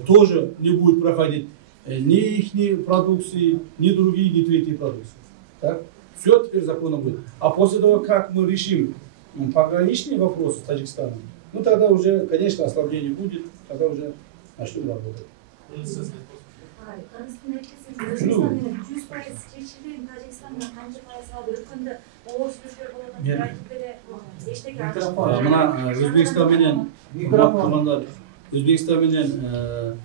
тоже не будет проходить ни их продукции, ни другие, ни третьи продукции. Так? Все теперь законно будет. А после того, как мы решим пограничные вопросы с Таджикистаном, ну тогда уже, конечно, ослабление будет, тогда уже начнем работать. Өзбекстан менен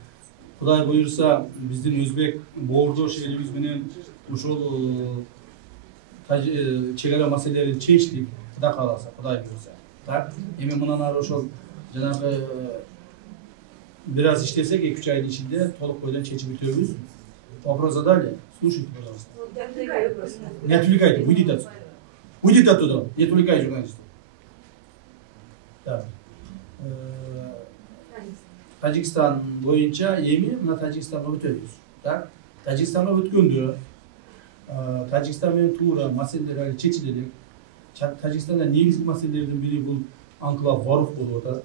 Кудай буюрса биздин өзбек боордош элибиз менен ушул чек ара маселелерин чечтик, Кудай кааласа, Кудай буюрса. Так, эми мындан ары ошол жанагы бир аз иштесек 2-3 айдын ичинде толук бойдон чечип бүтөбүз. Вопрос задали? Слушайте, пожалуйста. Не отвлекайте, уйдите отсюда. Уйдите оттуда, не отвлекайте журналистов. Так. Таджикистан боюнча эми мына Таджикстанга өтөбүз. Так? Таджикстанга өткөндө Таджикстан менен туура маселелер чечиле элек. Таджикстанда негизги маселелердин бири бул анклав Варух болуп атат.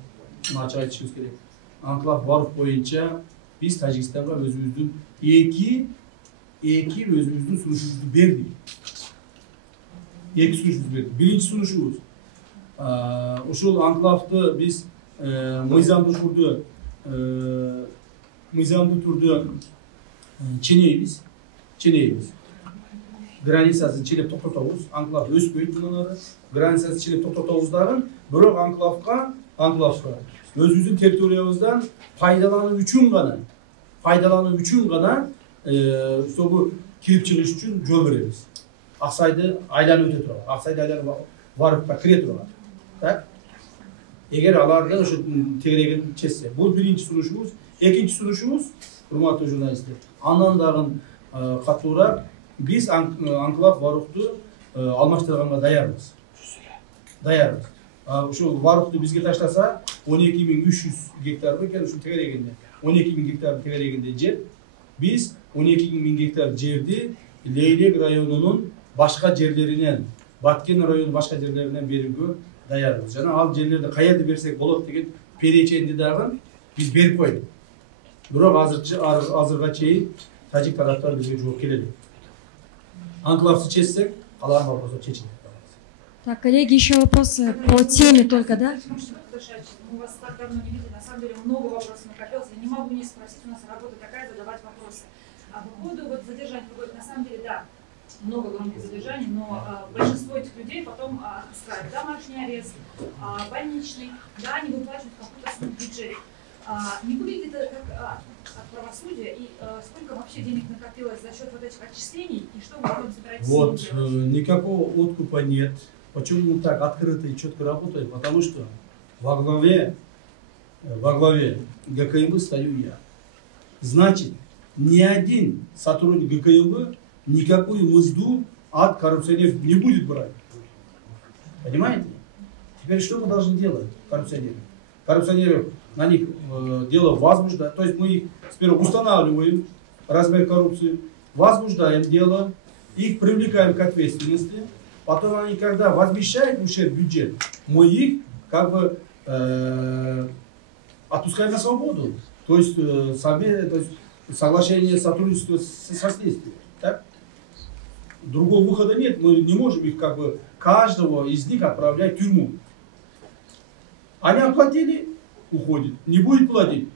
Мына ачык айтышыбыз керек. Анклав Варух боюнча биз Таджикстанга өзүбүздүн эки өзүбүздүн сунушубузду бердик. Эки сунушубузду бердик. Биринчи сунушубуз ушул анклавды биз мыйзамдуу түрдө ченейбиз. Границасын ченеп токтотобуз. Анклав өспөйт мындан ары. Границасын ченеп токтотобуз дагы, бирок анклавга өзүбүздүн территориябыздан пайдалануу үчүн гана собу кирип чыгыш үчүн жол беребиз. Аксайды айланып өтө турат. Аксайды айланып барып кире турат. Так? Эгер аларды ошо тегерегин чечсе, бул биринчи сунушубуз. Экинчи сунушубуз, урматтуу журналисттер, андан дагы катуураак биз анклав Варухту алмаштырганга даярбыз. Ушул Варухту бизге таштаса 12.300 гектар экен ушул тегерегинде. 12.000 гектар тегерегинде жер. Биз 12.000 гектар жерди Лейлек районунун башка жерлеринен Баткен району башка жерлеринен берүүгө даярбыз. Жана ал жерлерди каерде берсек болот деген переченди дагы биз берип койдук. Бирок азырга чейин тажик тараптар бизге жооп келет. Анклавды чечсек, калаган вопросы чечилет. Так, коллеги, еще вопросы по теме только, да? У вас так давно не видели, на самом деле много вопросов накопилось. Я не могу не спросить, у нас работа такая, задавать вопросы. А по поводу вот задержания, на самом деле, да, много громких задержаний, но большинство этих людей потом отпускают. Домашний арест, больничный, да, они выплачивают какую-то сумму в бюджет. Не выглядит это как от правосудия, и сколько вообще денег накопилось за счет вот этих отчислений, и что вы потом собираетесь Вот, делать? никакого откупа нет. Почему мы так открыто и четко работаем? Потому что во главе ГКМБ стою я. Значит, ни один сотрудник ГКМБ никакую мзду от коррупционеров не будет брать. Понимаете? Теперь что мы должны делать, коррупционеры? Коррупционеров, на них дело возбуждать. То есть мы их сперва устанавливаем размер коррупции, возбуждаем дело, их привлекаем к ответственности. Потом они, когда возмещают ущерб бюджет, мы их как бы отпускаем на свободу. То есть, соглашение сотрудничества со следствием. Так? Другого выхода нет. Мы не можем их как бы каждого из них отправлять в тюрьму. Они оплатили, уходит. Не будет платить,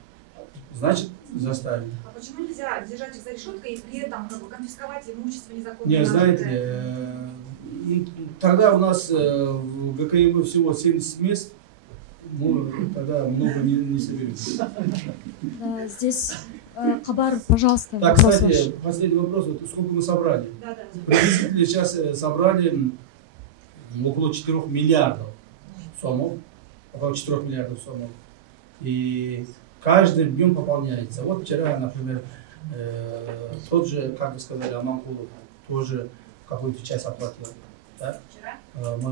значит заставим. А почему нельзя держать их за решеткой и при этом как бы конфисковать имущество незаконно? Не, знаете, тогда у нас в ГКМБ всего 70 мест, тогда много не соберется. Да, здесь Кабар, пожалуйста. Так, кстати, последний вопрос. Вот сколько мы собрали? Да. Приблизительно сейчас собрали около 4 миллиардов сомов. Около 4 миллиардов сомов. И каждым днем пополняется. Вот вчера, например, тот же, как вы сказали, Аманкулов тоже какую-то часть оплатил. Да? Вчера?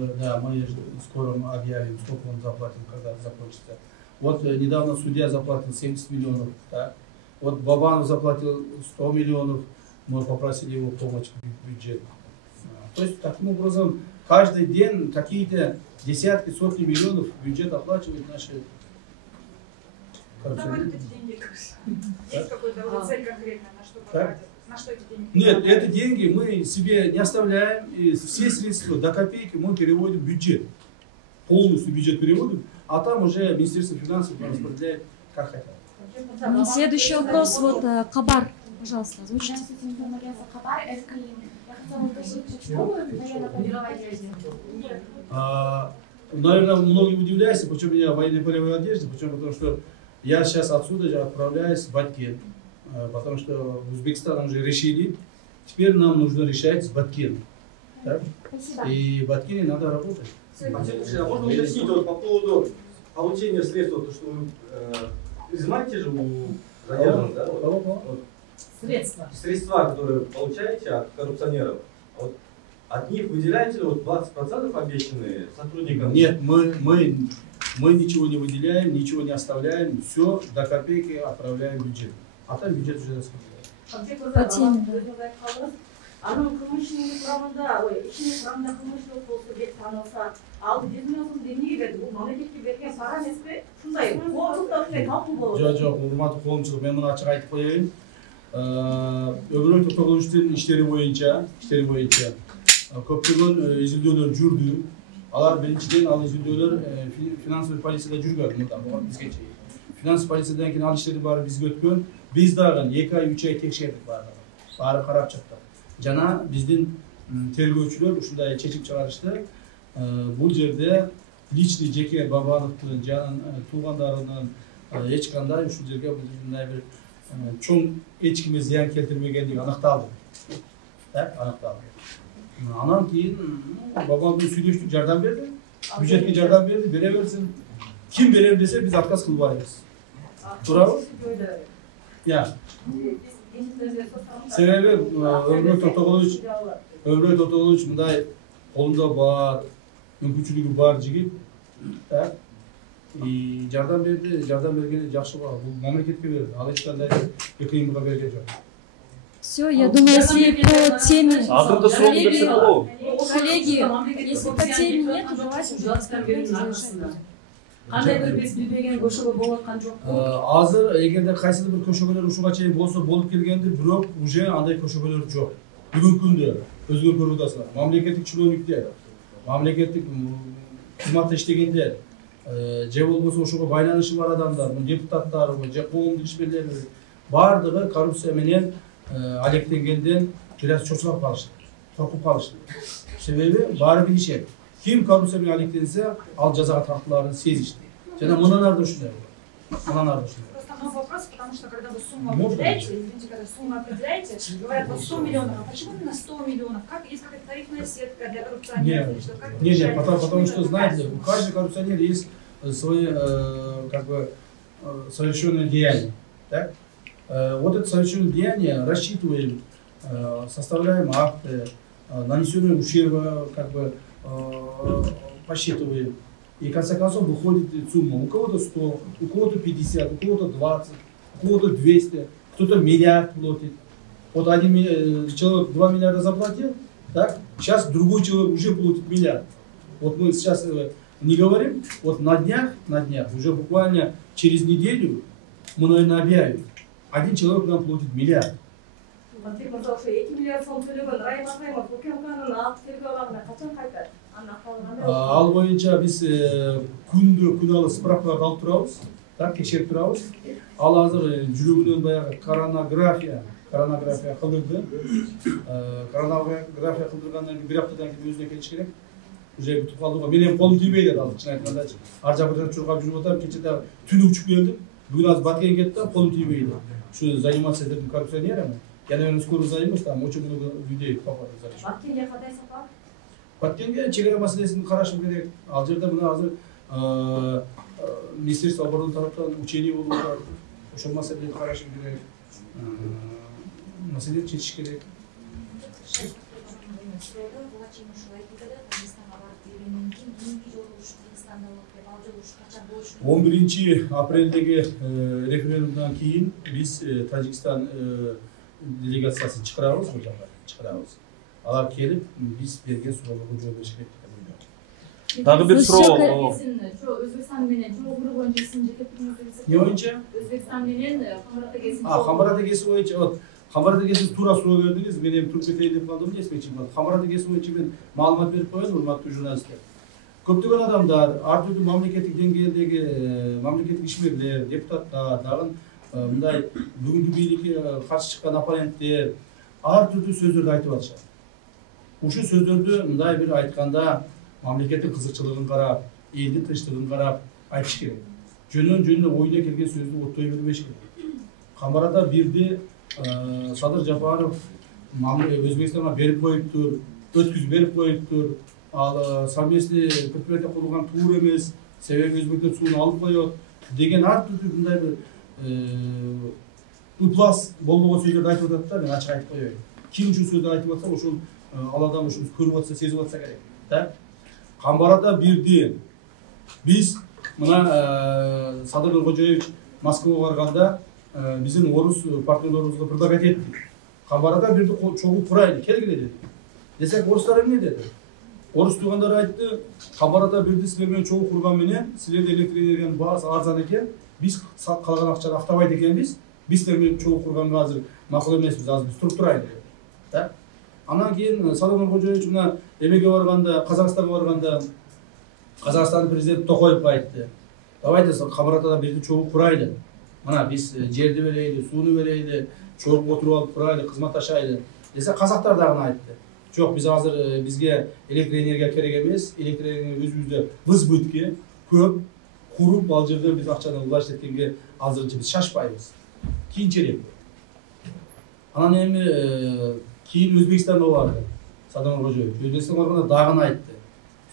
Мы скоро объявим, сколько он заплатил, когда закончится. Вот недавно судья заплатил 70 миллионов. Да? Вот Бабанов заплатил 100 миллионов, мы попросили его помочь в бюджет. То есть, таким образом, каждый день какие-то десятки, сотни миллионов бюджет оплачивают наши... Куда пойдут эти деньги? Есть какая-то цель конкретная, на что потратят? На что эти деньги? Нет, эти деньги мы себе не оставляем, и все средства до копейки мы переводим в бюджет. Полностью бюджет переводим, а там уже Министерство финансов распределяет как хотят. Следующий вопрос, вот Кабар, пожалуйста, озвучите. Наверное, многие удивляются, почему я в военной полевой одежде, почему? Потому что я сейчас отсюда же отправляюсь в Баткен, потому что в Узбекистане уже решили, теперь нам нужно решать с Баткен. Так? И в Баткене надо работать. А можно уточнить вот по поводу получения средств, то, что вы изымаете же у задержанных, да? Вот, средства, которые получаете от коррупционеров, вот, от них выделяете ли вот 20% обещанные сотрудникам? Нет, мы ничего не выделяем, ничего не оставляем, все до копейки отправляем в бюджет. А там бюджет уже распределяет. Анын кылмышчынын курамында, ишинин курамында кылмыштуулук болсо деп танылса, ал 100 миллион сомду эмнеге берди? Бул мамлекетке берген пара эмеспи? Ушундай коомчулукта ушундай талкуу болот. Жок, урматтуу коомчулук, мен муну ачык айтып коеюн. Өбүрөй токтогуловичтин иштери боюнча көптөгөн изилдөөлөр жүрдү. Алар биринчиден ал изилдөөлөр финансовый полицияда жүргөн, мында бизге чейин. Финансовый полициядан кийин ал иштердин баары бизге өткөн. Биз дагы 2 ай 3 ай текшердик баары карап чыкты. Жана биздин тергөөчүлөр ушундай чечим чыгарышты. Бул жерде личный жеке Бабановдун жанын туугандарынын эч кандай ушул жерге мындай бир чоң эч кимге зыян келтирмегендиги аныкталды. Так, аныкталды. Анан кийин Бабановдун сүйлөштүк жардам берди. Бюджетке жардам берди, бере берсин. Ким берем десе биз отказ кылбайбыз. Туурабы? Я. Себеби Өмүрөй Токтогулович мындай колунда бар, мүмкүнчүлүгү бар жигит. Так. И жардам берди, жардам бергени жакшы ба. Бул мамлекетке берди. Ал эч кандай КМБга берген жок. Все, я думаю, если по теме... Азырда суроо берсе болобу? Коллеги, если по теме нет, то давайте уже аркасында. Кандайдыр биз билбеген көшөгө болуп аткан жокпу? Азыр эгерде кайсыдыр бир көшөгөлөр ушуга чейин болсо болуп келгенди, бирок уже андай көшөгөлөр жок. Бүгүнкү күндө өзгөрүп атасыздар. Мамлекеттик чиновниктер, мамлекеттик кызматта иштегендер, же болбосо ошого байланышы бар адамдар, депутаттар, же коомдук ишмерлер бардыгы коррупция менен алектенгенден бир аз чочулап калышты, коркуп калышты. Себеби баары билишет. Kim korrupsiya bilan alektense, al jazaga tartılарын сезишти. Жана мындан ары ушундай. Мындан ары ушундай. Просто мой вопрос, потому что когда вы сумму определяете, извините, когда сумму определяете, говорят, вот 100 миллионов, а почему именно 100 миллионов? Как есть какая-то тарифная сетка для коррупционеров? Нет, потому что, знаете, у каждого коррупционера есть свои, как бы, совершенные деяния. Так? Вот это совершенное деяние рассчитываем, составляем акты, нанесенные ущерба, как бы, посчитываем. И в конце концов выходит сумма. У кого-то 100, у кого-то 50, у кого-то 20, у кого-то 200, кто-то миллиард платит. Вот один человек 2 миллиарда заплатил, так? Сейчас другой человек уже платит миллиард. Вот мы сейчас не говорим, вот на днях, уже буквально через неделю мы, наверное, объявим. Один человек нам платит миллиард. Батыр мырза ошо 2 миллиард сом төлөгөн Райым Акаев УКМКнын алып тергөө абагына качан кайтат? Ал боюнча биз күн алып справкаларды алып турабыз, так текшерип турабыз. Ал азыр жүрөгүнөн баягы коронография кылдырды. Коронография кылдыргандан кийин 1 аптадан кийин өзүнө келиш керек. Уже бүтүп калды го. Менин колум тийбейт азыр, чын айткандачы. Ар жагы чуркап жүрүп атам, кечээ түнү учуп келдим. Бүгүн азыр Баткенге кеттим, колум тийбейт. Ушу заниматься этим коррупционерами. Я, наверное, скоро займусь, там очень много людей попадет. Баткенге кандай сапар? Баткенге чегара маселесин карашым керек. Ал жерде мына азыр Министерство обороны тараптан учение болуп атат. Ошол маселени карашым керек. Маселени чечиш керек. 11 апрелдеги референдумдан кийин биз Тажикстан делегациясын чыгарабыз, бул жакка чыгарабыз. Алар келип, биз берген суроолорго жооп бериш керек деп ойлойм. Дагы бир суроо. Өзбекстан менен чогуу боюнча сиздин жеке пикириңизди Не боюнча? Өзбекстан менен Камбар атегесин. Камбар атегеси боюнча, вот Камбар атегесин туура суроо бердиңиз, мен эми туруп кетейин деп калдым, эсиме чыгып калды. Камбар атегеси боюнча мен маалымат берип коеюн, урматтуу журналисттер. Көптөгөн адамдар, ар түрдүү мамлекеттик деңгээлдеги мамлекеттик ишмерлер, депутаттар, дагы мындай бүгүнкү бийликке каршы чыккан оппоненттер ар түрдүү сөздөрдү айтып атышат. Ушул сөздөрдү мындай бир айтканда мамлекеттин кызыкчылыгын карап, элдин тынчтыгын карап айтыш керек. Жөнөн оюна келген сөздү оттой бербеш керек. Камбарада бирди Садыр Жапаров Өзбекстанга берип коюптур, өткүзүп берип коюптур. Ал совместный предприятие курулган туура эмес, себеби өзбектер сууну алып коет деген ар түрдүү мындай бир ыплас болбогон сөздөрдү айтып атат да, мен ачык айтып коеюн. Ким ушул сөздү айтып атса, ошол ал адам ушуну көрүп атса, сезип атса керек. Да? Камбарада бирди биз мына Садыр Нуркожоевич Москвага барганда биздин орус партнерлорубузга предлагать этти. Камбарада бирди чогуу курайлы, келгиле деди. Десек орустар эмне деди? Орус туугандар айтты, Камбарада бирди силер менен чогуу курган менен, силерде электр энергиянын баасы арзан экен, биз калган акчаны актабайт экенбиз, биз силер менен чогуу курганга азыр макул эмеспиз, азыр биз туруп турайлы деди. Да? Анан кийин Садыр Нуркожоевич мына эмеге барганда, Казакстанга барганда, Казакстандын президенти Токоевго айтты. Давайте Камбарадада бирди чогуу курайлы. Мына биз жерди берейли, сууну берейли, чогуу отуруп алып курайлы, кызматташайлы. Десе казактар дагы айтты. Жоқ, біз азыр бізге электр энергия керек емес, электр энергия өзімізде вызбытке көп куруп, ал жерде біз акчаны улаш эткенге азыр біз шашпайбыз. Кийинчерээк. Анан эми кийин Өзбекстанга барды. Садыр Нуркожоевич Өзбекстанга барганда дагы айтты.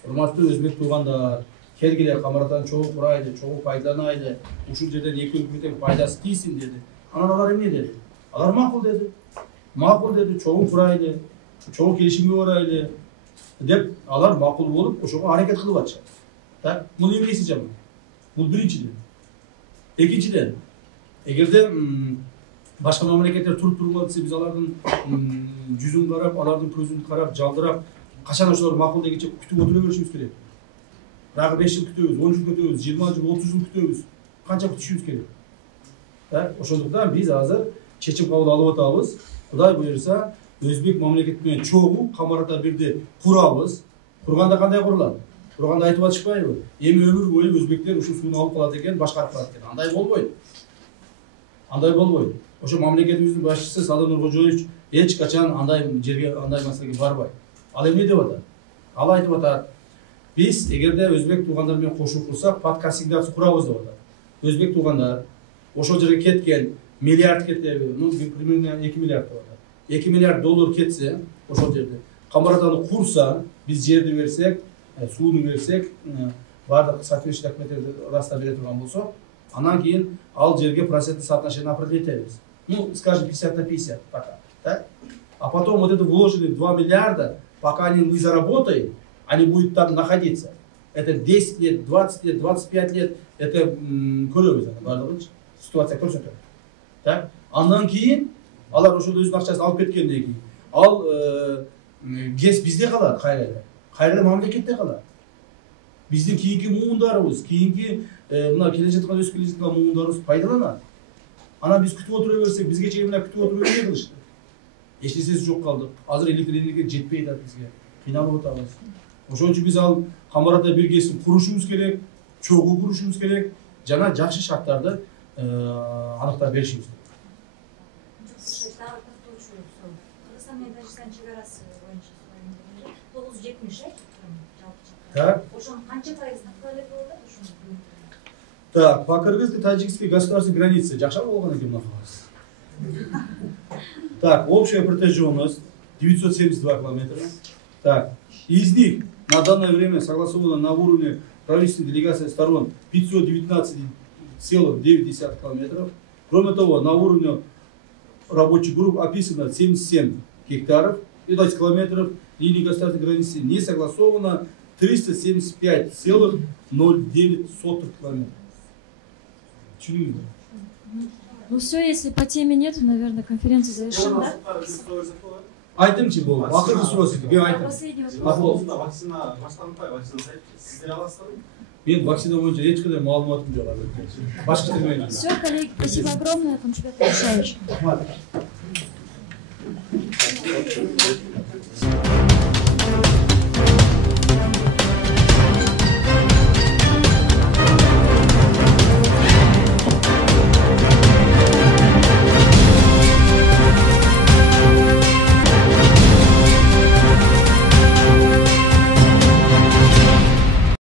Урматтуу өзбек туугандар, келгиле Камбарадан чогуу курайлы, чогуу пайдаланайлы, ушул жерден эки өлкөдөн пайдасы тийсин деди. Анан алар эмне деди? Алар макул деди. Макул деди, чогуу курайлы. Чогуу келишимге барайлы деп алар макул болуп ошого аракет кылып атышат. Так, муну эмнеси жаман? Бул биринчиден. Экинчиден, эгерде башка мамлекеттер туруп атса, биз алардын жүзүн карап, алардын көзүн карап, жалдырап качан ошолор макул дегенче күтүп отура беришибиз керек. Дагы 5 жыл күтөбүз, 10 жыл күтөбүз, 20 жыл, 30 жыл күтөбүз. Канча күтүшүбүз керек? Ошондуктан биз азыр чечим кабыл алып атабыз. Кудай буйрса, өзбек мамлекети менен чогуу камарата бирди курабыз. Курганда кандай курулат? Курганда айтып атышпайбы? Эми өмүр бою өзбектер ушул сууну алып калат экен, башкарып калат экен. Андай болбойт. Андай болбойт. Ошо мамлекетибиздин башчысы Садыр Нуркожоевич эч качан андай жерге, андай маселеге барбайт. Ал эмне деп атат? Ал айтып атат, биз эгерде өзбек туугандар менен кошуу курсак, подкастингдарды курабыз деп атат. Өзбек туугандар ошол жерге кеткен миллиард кетеби, ну примерно 2 миллиард деп атат. 2 миллиард доллар кетсе, ошол жерде камаратаны курса, биз жерди берсек, сууну берсек, бардык соответствующий документтерди раста бере турган болсок, анан кийин ал жерге процентный соотношение определить этебиз. Ну, скажем, 50 на 50 пока, так? А потом вот это вложенные 2 миллиарда, пока они не заработают, они будут там находиться. Это 10 лет, 20 лет, 25 лет, это көрөбүз бардыгы ситуация көрсөтөт. Так? Андан кийин алар ошол өзүнүн акчасын алып кеткенден кийин ал ГЭС бизде калат кайра. Кайра мамлекетте калат. Биздин кийинки муундарыбыз, кийинки мына келе жаткан өсүп келе жаткан муундарыбыз пайдаланат. Анан биз күтүп отура берсек, бизге чейин мына күтүп отуруп эмне кылышты? Эч нерсеси жок калдык. Азыр электр энергия жетпей атат бизге. Кыйналып атабыз. Ошон үчүн биз ал камарата бир ГЭСин курушубуз керек, чогуу курушубуз керек, жана жакшы шарттарды аныктап беришибиз керек. Кыргызстан менен Тажикстан чегарасы боюнча 970 Так. Ошон канча пайыз такталып болот ошону? Так, по кыргызско-таджикской государственной границе жакшы болгон экен мына кагаз. Так, общая протяженность 972 километра. Так, из них на данное время согласовано на уровне правительственной делегации сторон 519,9 километров. Кроме того, на уровне рабочих групп описано 77 гектаров и 20 километров линии государственной границы. Не согласовано 375,09 километров. Ну все, если по теме нету, наверное, конференция завершена, да? Айтымчы бол, акыркы суроосу мен айтым. Последний вопрос. Вакцина баштанбай, вакцина сиздер аласызбы? Мен вакцина боюнча эч кандай маалыматым жок азыр. Башка тилмен. Все, коллеги, спасибо огромное, Камшбек Решаевич.